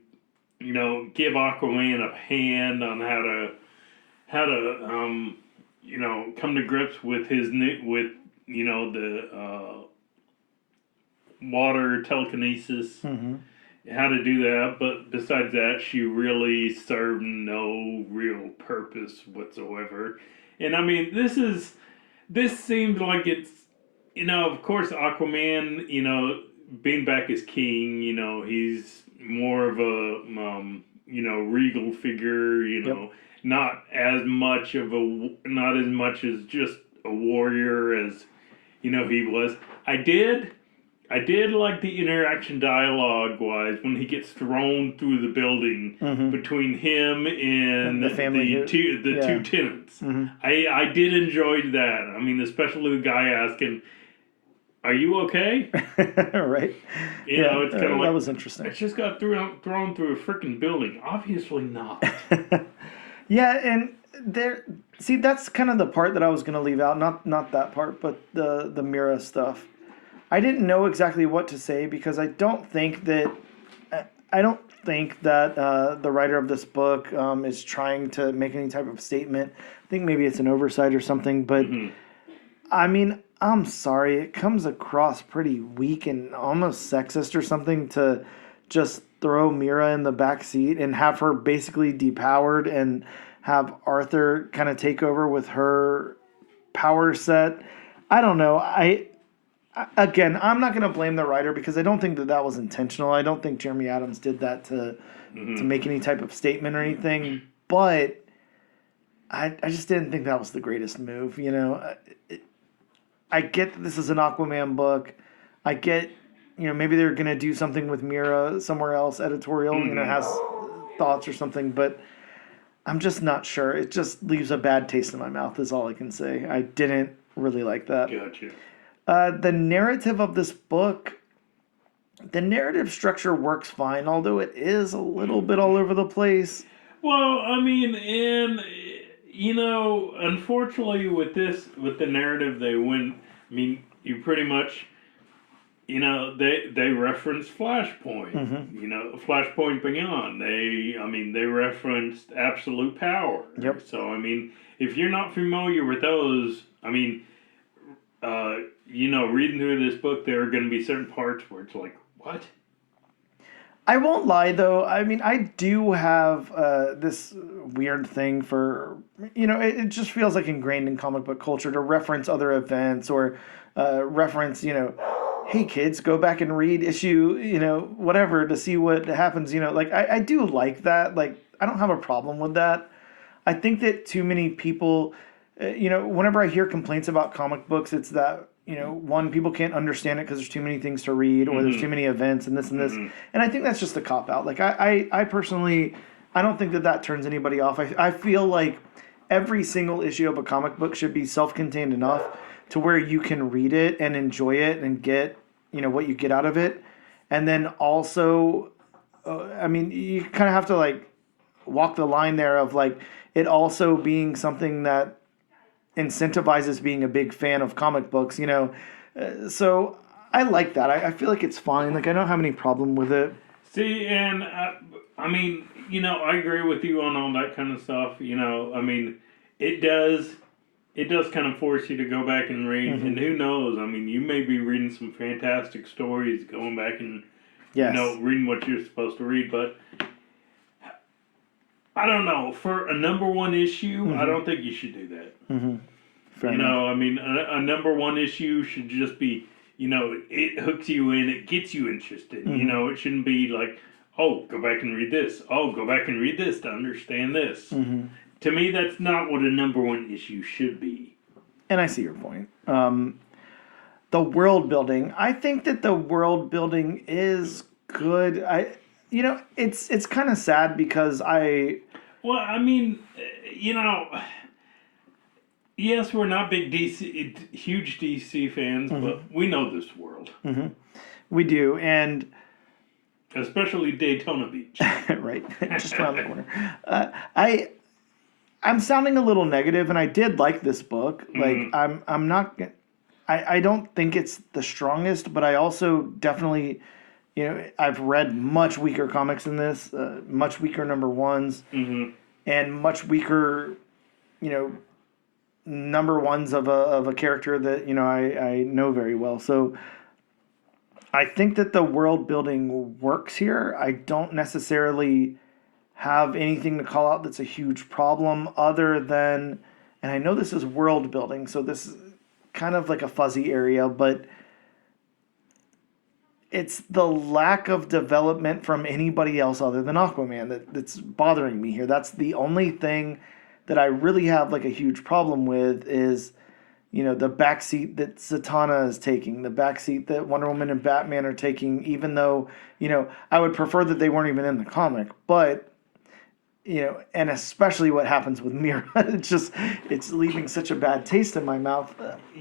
give Aquaman a hand on how to come to grips with the water telekinesis, how to do that. But besides that, she really served no real purpose whatsoever. And this seems like it's, of course, Aquaman, being back as king, he's more of a regal figure, not as much as just a warrior as, he was. I did like the interaction dialogue wise when he gets thrown through the building between him and the family two tenants. I did enjoy that. I mean, especially the guy asking, "Are you okay?" Right. It's kind of like, that was interesting. I just got thrown through a freaking building. Obviously not. Yeah, and see, that's kind of the part that I was going to leave out. Not that part, but the Mira stuff. I didn't know exactly what to say because I don't think that the writer of this book is trying to make any type of statement. I think maybe it's an oversight or something, but I mean, I'm sorry, it comes across pretty weak and almost sexist or something to just throw Mira in the back seat and have her basically depowered and have Arthur kind of take over with her power set. I don't know. Again, I'm not going to blame the writer because I don't think that was intentional. I don't think Jeremy Adams did that to make any type of statement or anything. But I just didn't think that was the greatest move. I get that this is an Aquaman book. I get, maybe they're going to do something with Mira somewhere else, editorial, has thoughts or something. But I'm just not sure. It just leaves a bad taste in my mouth is all I can say. I didn't really like that. Gotcha. The narrative of this book, the narrative structure works fine, although it is a little bit all over the place. Well, I mean, and unfortunately with the narrative they went. I mean, you pretty much, they referenced Flashpoint. Flashpoint Beyond. They referenced Absolute Power. Yep. So I mean, if you're not familiar with those, I mean. Reading through this book, there are going to be certain parts where it's like, what? I won't lie, though. I mean, I do have this weird thing for, it just feels like ingrained in comic book culture to reference other events or reference, hey, kids, go back and read issue, whatever to see what happens. Like, I do like that. Like, I don't have a problem with that. I think that too many people, whenever I hear complaints about comic books, it's that, one, people can't understand it because there's too many things to read or there's too many events and this and this. And I think that's just a cop-out. Like, I personally, I don't think that turns anybody off. I feel like every single issue of a comic book should be self-contained enough to where you can read it and enjoy it and get, what you get out of it. And then also, I mean, you kind of have to, like, walk the line there of, like, it also being something that incentivizes being a big fan of comic books, so I like that. I feel like it's fine. Like, I don't have any problem with it. See, and I mean, I agree with you on all that kind of stuff. I mean, it does kind of force you to go back and read, and who knows? I mean, you may be reading some fantastic stories, going back and reading what you're supposed to read, but I don't know. For a number one issue, I don't think you should do that. Fair enough. I mean, a number one issue should just be, it hooks you in, it gets you interested. It shouldn't be like, oh, go back and read this. Oh, go back and read this to understand this. To me, that's not what a number one issue should be. And I see your point. The world building. I think that the world building is good. It's kind of sad because Well, I mean, yes, we're not huge DC fans, but we know this world. We do, and especially Daytona Beach. Right, just around the corner. I'm sounding a little negative, and I did like this book. Like, I'm not. I don't think it's the strongest, but I also definitely, I've read much weaker comics than this, much weaker number ones, and much weaker, number ones of a character that I know very well. So I think that the world building works here. I don't necessarily have anything to call out that's a huge problem other than, and I know this is world building, so this is kind of like a fuzzy area, but it's the lack of development from anybody else other than Aquaman that's bothering me here. That's the only thing that I really have like a huge problem with is, the backseat that Zatanna is taking, the backseat that Wonder Woman and Batman are taking, even though, I would prefer that they weren't even in the comic, but, and especially what happens with Mira, it's leaving such a bad taste in my mouth.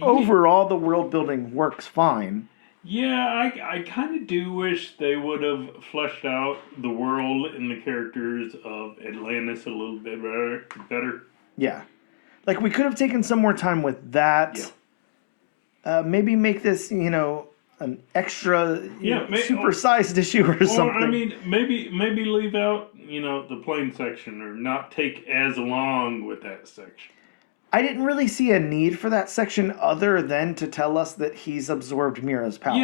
Overall, the world building works fine. Yeah, I kind of do wish they would have fleshed out the world and the characters of Atlantis a little bit better. Yeah. Like, we could have taken some more time with that. Yeah. Maybe make this, an extra supersized issue or something. I mean, maybe leave out, the plane section or not take as long with that section. I didn't really see a need for that section other than to tell us that he's absorbed Mira's powers.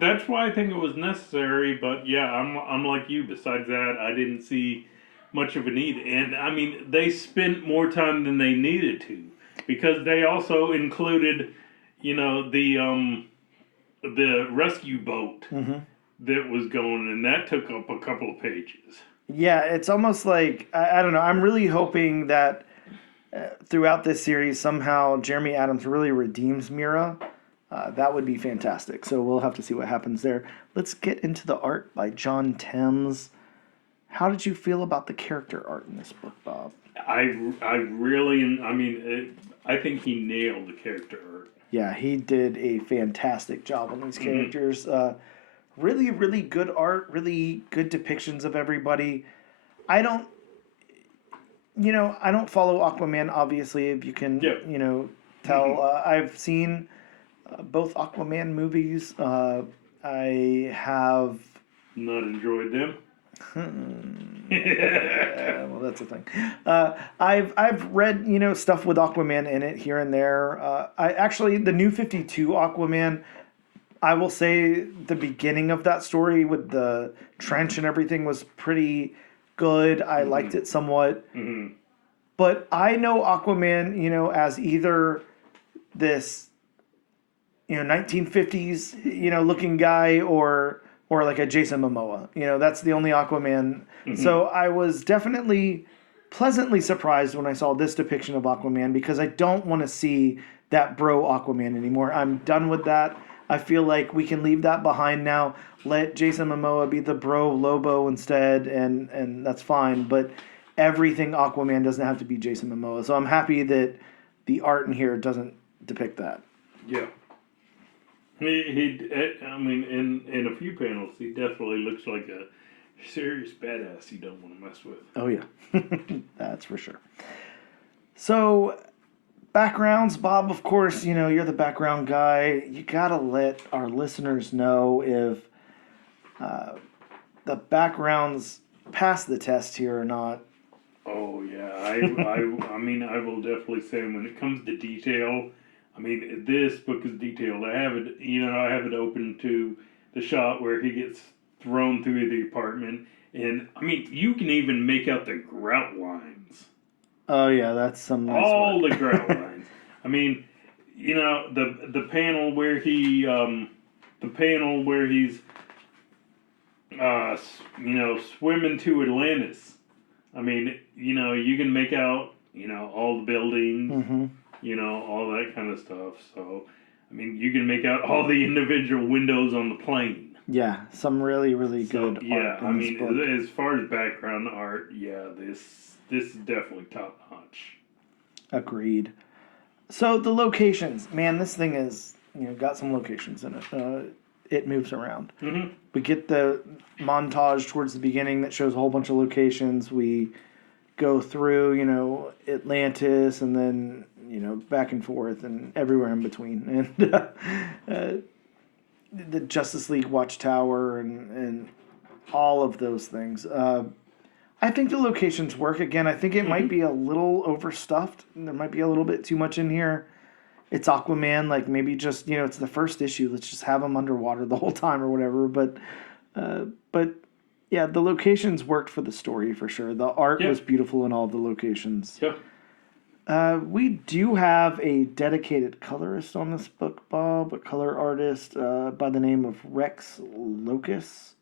That's why I think it was necessary. But yeah, I'm like you. Besides that, I didn't see much of a need. And I mean, they spent more time than they needed to because they also included, the rescue boat that was going, and that took up a couple of pages. Yeah, it's almost like I don't know. I'm really hoping that. Throughout this series, somehow Jeremy Adams really redeems Mira. That would be fantastic. So we'll have to see what happens there. Let's get into the art by John Thames. How did you feel about the character art in this book, Bob? I think he nailed the character art. Yeah, he did a fantastic job on these characters. Really, really good art. Really good depictions of everybody. I don't follow Aquaman, obviously, if you can, tell. I've seen both Aquaman movies. I have... not enjoyed them? Well, that's a thing. I've read, stuff with Aquaman in it here and there. The New 52 Aquaman, I will say the beginning of that story with the trench and everything was pretty... good. I liked it somewhat. But I know Aquaman, as either this, 1950s, looking guy or like a Jason Momoa. That's the only Aquaman. So I was definitely pleasantly surprised when I saw this depiction of Aquaman because I don't want to see that bro Aquaman anymore. I'm done with that. I feel like we can leave that behind now. Let Jason Momoa be the bro Lobo instead, and that's fine. But everything Aquaman doesn't have to be Jason Momoa. So I'm happy that the art in here doesn't depict that. Yeah. In a few panels, he definitely looks like a serious badass you don't want to mess with. Oh, yeah. That's for sure. So... backgrounds, Bob, of course, you're the background guy. You gotta let our listeners know if the backgrounds pass the test here or not. Oh, yeah. I will definitely say when it comes to detail, this book is detailed. I have it open to the shot where he gets thrown through the apartment. And, you can even make out the grout lines. Oh yeah, that's some nice all work. The grout lines. The panel where he's swimming to Atlantis. You can make out all the buildings, all that kind of stuff. So, you can make out all the individual windows on the plane. Yeah, some really, really good art. Yeah, as far as background art, yeah, this is definitely top notch. Agreed. So the locations, man, this thing is got some locations in it. It moves around. We get the montage towards the beginning that shows a whole bunch of locations. We go through Atlantis and then back and forth and everywhere in between, and the Justice League Watchtower and all of those things. I think the locations work. Again, I think it might be a little overstuffed. There might be a little bit too much in here. It's Aquaman, like maybe just, it's the first issue. Let's just have him underwater the whole time or whatever. But yeah, the locations worked for the story for sure. The art was beautiful in all the locations. Yeah. We do have a dedicated colorist on this book, Bob, a color artist by the name of Rex Locus.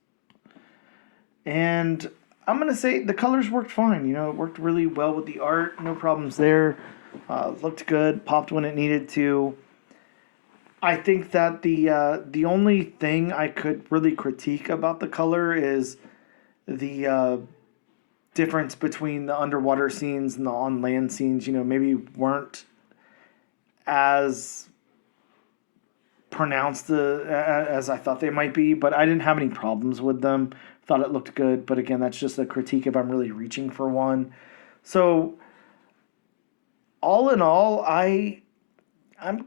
And I'm going to say the colors worked fine. You know, it worked really well with the art. No problems there. Looked good. Popped when it needed to. I think that the only thing I could really critique about the color is the difference between the underwater scenes and the on land scenes. You know, maybe weren't as pronounced as I thought they might be, but I didn't have any problems with them. Thought it looked good, but again, that's just a critique if I'm really reaching for one. So, all in all, I'm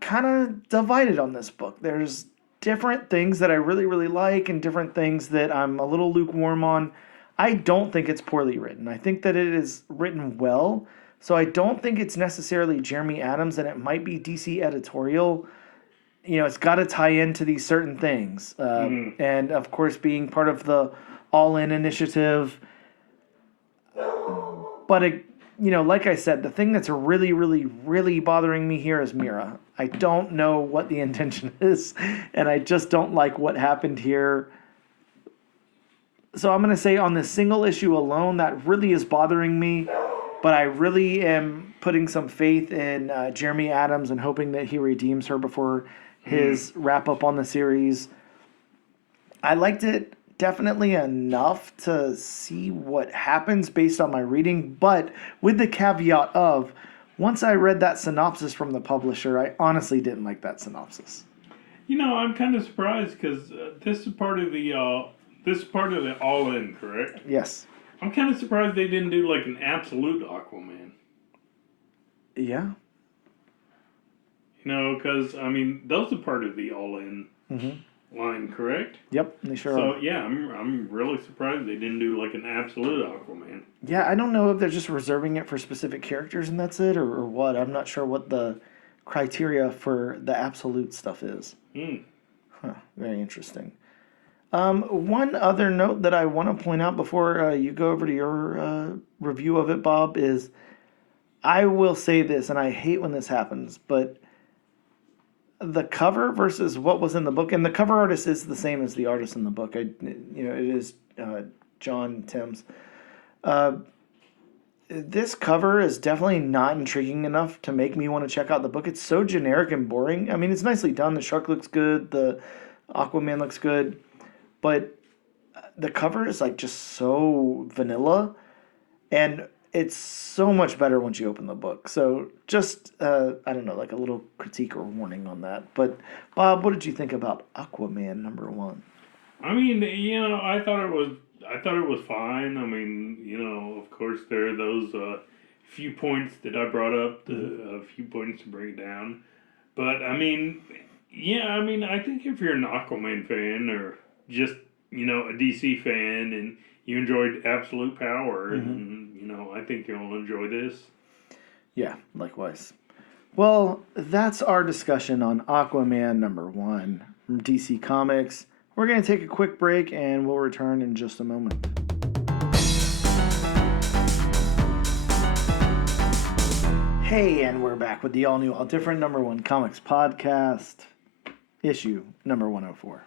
kind of divided on this book. There's different things that I really, really like and different things that I'm a little lukewarm on. I don't think it's poorly written. I think that it is written well. So I don't think it's necessarily Jeremy Adams, and it might be DC editorial. You know, it's got to tie into these certain things. And of course, being part of the All In initiative. But you know, like I said, the thing that's really, really, really bothering me here is Mira. I don't know what the intention is, and I just don't like what happened here. So I'm going to say on this single issue alone, that really is bothering me, but I really am putting some faith in Jeremy Adams and hoping that he redeems her before his wrap-up on the series. I liked it definitely enough to see what happens based on my reading, but with the caveat of, once I read that synopsis from the publisher, I honestly didn't like that synopsis. You know, I'm kind of surprised because this is part of the All In, correct? Yes. I'm kind of surprised they didn't do like an absolute Aquaman. Yeah. You know, because I mean, those are part of the All In line, correct? Yep, they sure So are. yeah, I'm really surprised they didn't do like an absolute Aquaman. Yeah, I don't know if they're just reserving it for specific characters and that's it, or what. I'm not sure what the criteria for the absolute stuff is. Huh, very interesting. One other note that I want to point out before you go over to your review of it, Bob, is I will say this, and I hate when this happens, but the cover versus what was in the book, and the cover artist is the same as the artist in the book. It is John Timms. This cover is definitely not intriguing enough to make me want to check out the book. It's so generic and boring. I mean, it's nicely done. The shark looks good. The Aquaman looks good. But the cover is like just so vanilla. And it's so much better once you open the book. So just, I don't know, like a little critique or warning on that. But Bob, what did you think about Aquaman #1? I mean, you know, I thought it was fine. I mean, you know, of course there are those few points that I brought up, a few points to bring down. But I mean, yeah, I mean, I think if you're an Aquaman fan or just, you know, a DC fan and you enjoyed Absolute Power, and you know, I think you'll enjoy this. Yeah, likewise. Well, that's our discussion on Aquaman #1 from DC Comics. We're going to take a quick break and we'll return in just a moment. Hey, and we're back with the all new, all different #1 Comics podcast, issue number 104.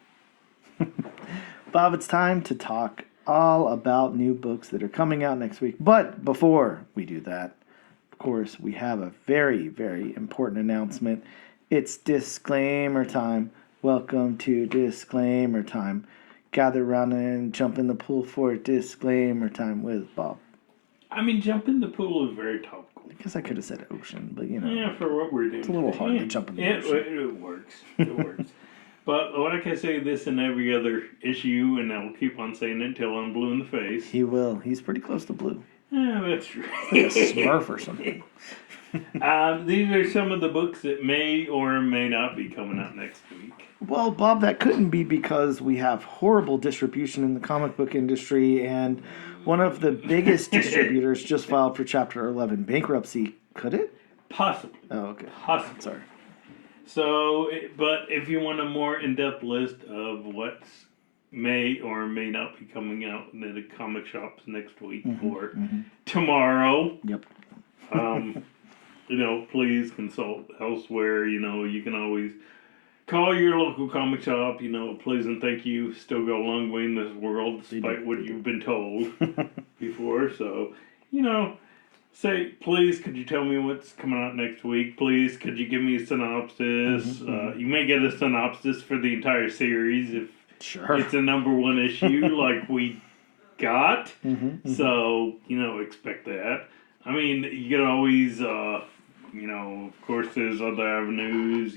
Bob, it's time to talk all about new books that are coming out next week. But before we do that, of course, we have a very, very important announcement. It's disclaimer time. Welcome to disclaimer time. Gather around and jump in the pool for disclaimer time with Bob. I mean, jump in the pool is very topical. I guess I could have said ocean, but you know. Yeah, for what we're doing. It's a little hard to jump in the ocean. It works. It works. But like I say this in every other issue, and I'll keep on saying it until I'm blue in the face. He will. He's pretty close to blue. Yeah, that's true. Like a Smurf or something. These are some of the books that may or may not be coming out next week. Well, Bob, that couldn't be because we have horrible distribution in the comic book industry, and one of the biggest distributors just filed for Chapter 11 bankruptcy. Could it? Possibly. Oh, okay. Possibly. Sorry. So, but if you want a more in-depth list of what may or may not be coming out in the comic shops next week or tomorrow, Yep. please consult elsewhere. You can always call your local comic shop. Please and thank you still go a long way in this world, despite what you've been told before. So, say, please, could you tell me what's coming out next week? Please, could you give me a synopsis? You may get a synopsis for the entire series if it's a number one issue like we got. So, expect that. I mean, you can always, of course, there's other avenues,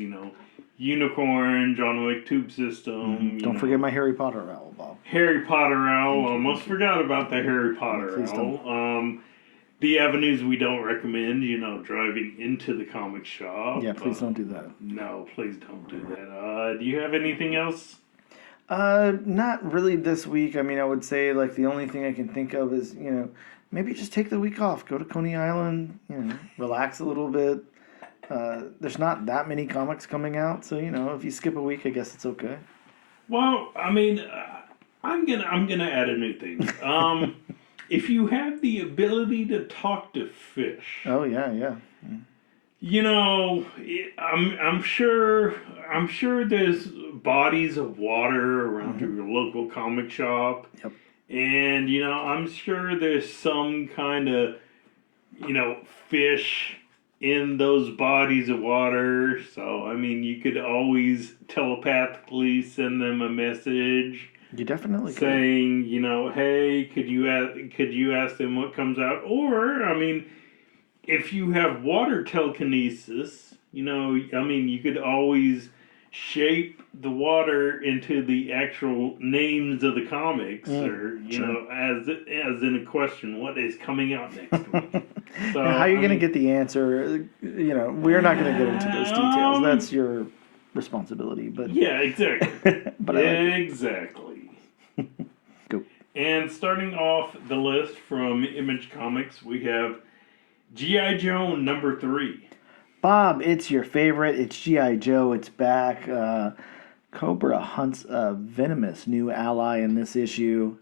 Unicorn, John Wick Tube System. Don't forget my Harry Potter owl, Bob. Harry Potter owl. Almost forgot about the Harry Potter owl. The avenues we don't recommend, driving into the comic shop. Yeah, please don't do that. No, please don't do that. Do you have anything else? Not really this week. I mean, I would say, like, the only thing I can think of is, maybe just take the week off. Go to Coney Island, relax a little bit. There's not that many comics coming out, so, if you skip a week, I guess it's okay. Well, I mean, I'm gonna add a new thing. If you have the ability to talk to fish. Oh, yeah. I'm sure there's bodies of water around your local comic shop. Yep. And, I'm sure there's some kind of, fish in those bodies of water. So, I mean, you could always telepathically send them a message. You definitely could. Saying, hey, could you ask them what comes out? Or, I mean, if you have water telekinesis, you could always shape the water into the actual names of the comics, or as in a question, what is coming out next week? So now, how are you going to get the answer? We're not going to get into those details. That's your responsibility. But yeah, exactly. But exactly. Go. And starting off the list from Image Comics, we have G.I. Joe number 3. Bob, it's your favorite. It's G.I. Joe. It's back. Cobra hunts a venomous new ally in this issue.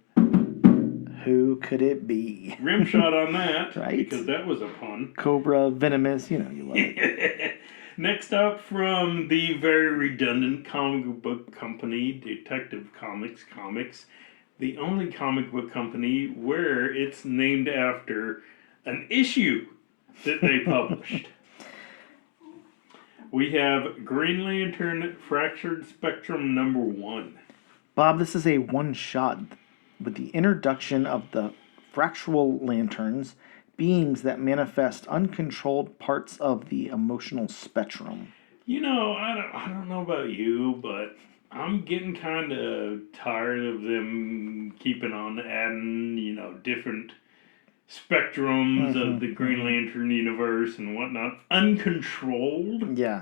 Who could it be? Rim shot on that. Right? Because that was a pun. Cobra, venomous, you love it. Next up from the very redundant comic book company, Detective Comics, the only comic book company where it's named after an issue that they published. We have Green Lantern Fractured Spectrum number 1. Bob, this is a one-shot with the introduction of the fractual lanterns, beings that manifest uncontrolled parts of the emotional spectrum. I don't know about you, but I'm getting kind of tired of them keeping on adding, different spectrums of the Green Lantern universe and whatnot. Uncontrolled. Yeah.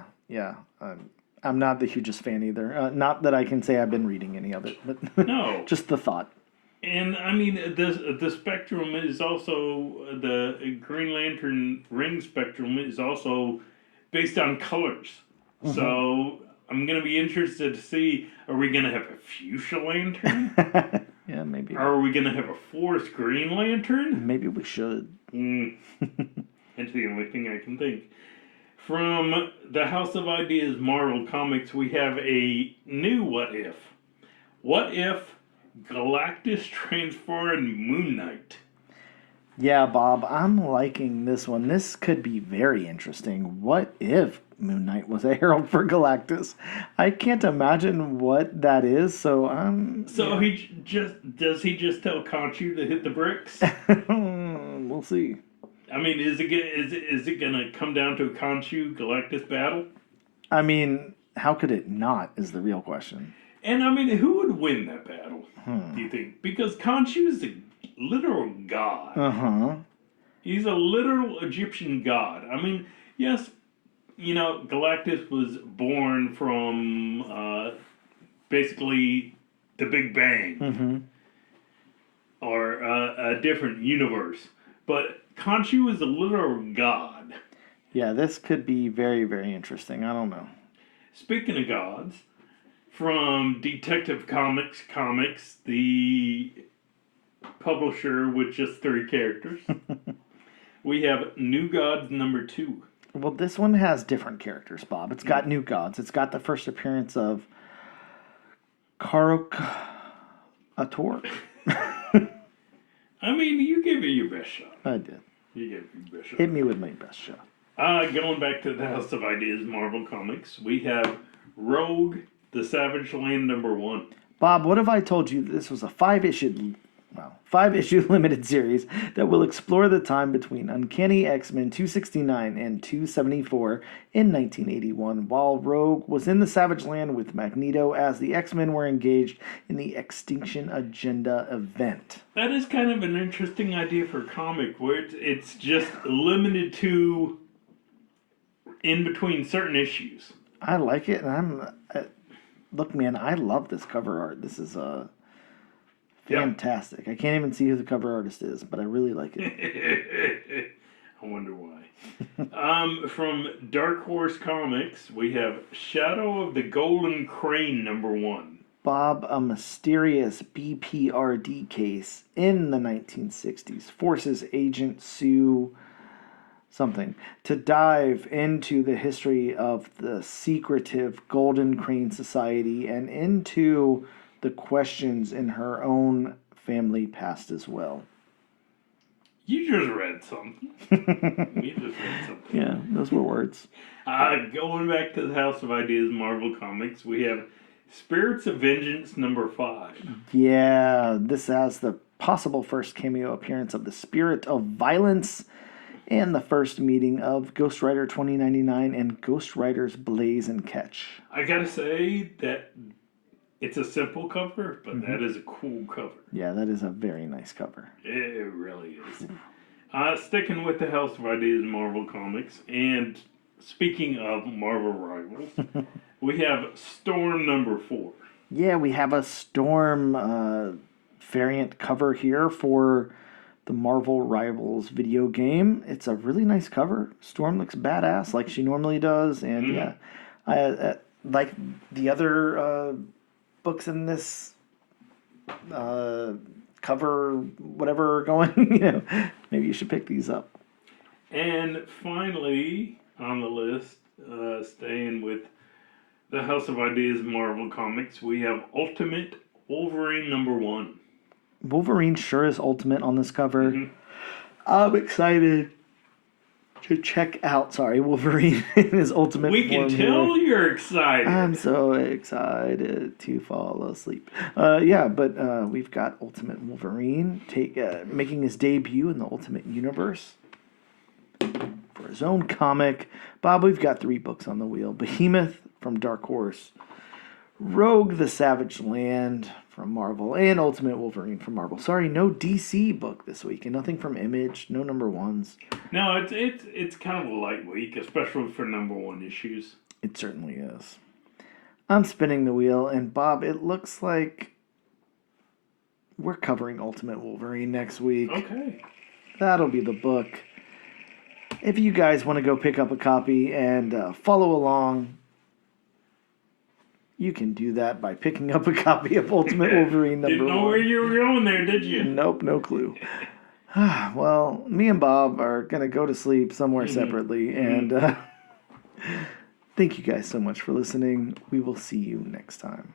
I'm not the hugest fan either. Not that I can say I've been reading any of it, but no, just the thought. And I mean, the spectrum is also the Green Lantern ring spectrum is also based on colors. So I'm gonna be interested to see: are we gonna have a fuchsia lantern? Yeah, maybe. Are we gonna have a forest green lantern? Maybe we should. That's the only thing I can think. From the House of Ideas Marvel Comics, we have a new What If. What if Galactus transformed Moon Knight? Yeah, Bob, I'm liking this one. This could be very interesting. What if Moon Knight was a herald for Galactus? I can't imagine what that is, so So does he just tell Khonshu to hit the bricks? We'll see. I mean, is it gonna come down to a Khonshu Galactus battle? I mean, how could it not? Is the real question. And I mean, who would win that battle? Do you think? Because Khonshu is a literal god. He's a literal Egyptian god. I mean, yes, Galactus was born from basically the Big Bang, or a different universe, but Khonshu is a literal god. Yeah, this could be very, very interesting. I don't know. Speaking of gods, from Detective Comics, the publisher with just 3 characters, we have New Gods number 2. Well, this one has different characters, Bob. It's got new gods. It's got the first appearance of Karok Ator. I mean, you gave it your best shot. I did. You gave it your best shot. Hit me with my best shot. Going back to the House of Ideas Marvel Comics, we have Rogue, the Savage Land #1. Bob, what if I told you this was a 5-issue limited series that will explore the time between Uncanny X-Men 269 and 274 in 1981, while Rogue was in the Savage Land with Magneto as the X-Men were engaged in the Extinction Agenda event. That is kind of an interesting idea for a comic where it's just limited to in between certain issues. I like it, and look, man, I love this cover art. This is fantastic. I can't even see who the cover artist is, but I really like it. I wonder why. From Dark Horse Comics, we have Shadow of the Golden Crane #1. Bob, a mysterious BPRD case in the 1960s forces Agent Sue something to dive into the history of the secretive Golden Crane Society and into the questions in her own family past as well. You just read something. Yeah, those were words. Going back to the House of Ideas Marvel Comics, we have Spirits of Vengeance #5. Yeah, this has the possible first cameo appearance of the Spirit of Violence and the first meeting of Ghost Rider 2099 and Ghost Riders Blaze and Catch. I gotta say that it's a simple cover, but that is a cool cover. Yeah, that is a very nice cover. It really is. Sticking with the House of Ideas Marvel Comics, and speaking of Marvel rivals, we have Storm #4. Yeah, we have a Storm variant cover here for the Marvel Rivals video game. It's a really nice cover. Storm looks badass like she normally does, and yeah, I like the other books in this cover, whatever going. Maybe you should pick these up. And finally on the list, staying with the House of Ideas Marvel Comics, we have Ultimate Wolverine #1. Wolverine sure is ultimate on this cover. I'm excited to check out, Wolverine in his ultimate We can form tell here. you're excited. I'm so excited to fall asleep. But we've got Ultimate Wolverine making his debut in the Ultimate Universe for his own comic. Bob, we've got 3 books on the wheel. Behemoth from Dark Horse, Rogue the Savage Land from Marvel, and Ultimate Wolverine from Marvel. Sorry, no DC book this week, and nothing from Image, no #1s. No, it's kind of a light week, especially for #1 issues. It certainly is. I'm spinning the wheel, and Bob, it looks like we're covering Ultimate Wolverine next week. Okay. That'll be the book. If you guys want to go pick up a copy and follow along, you can do that by picking up a copy of Ultimate Wolverine #1. Didn't know where you were going there, did you? Nope, no clue. Well, me and Bob are going to go to sleep somewhere separately. And thank you guys so much for listening. We will see you next time.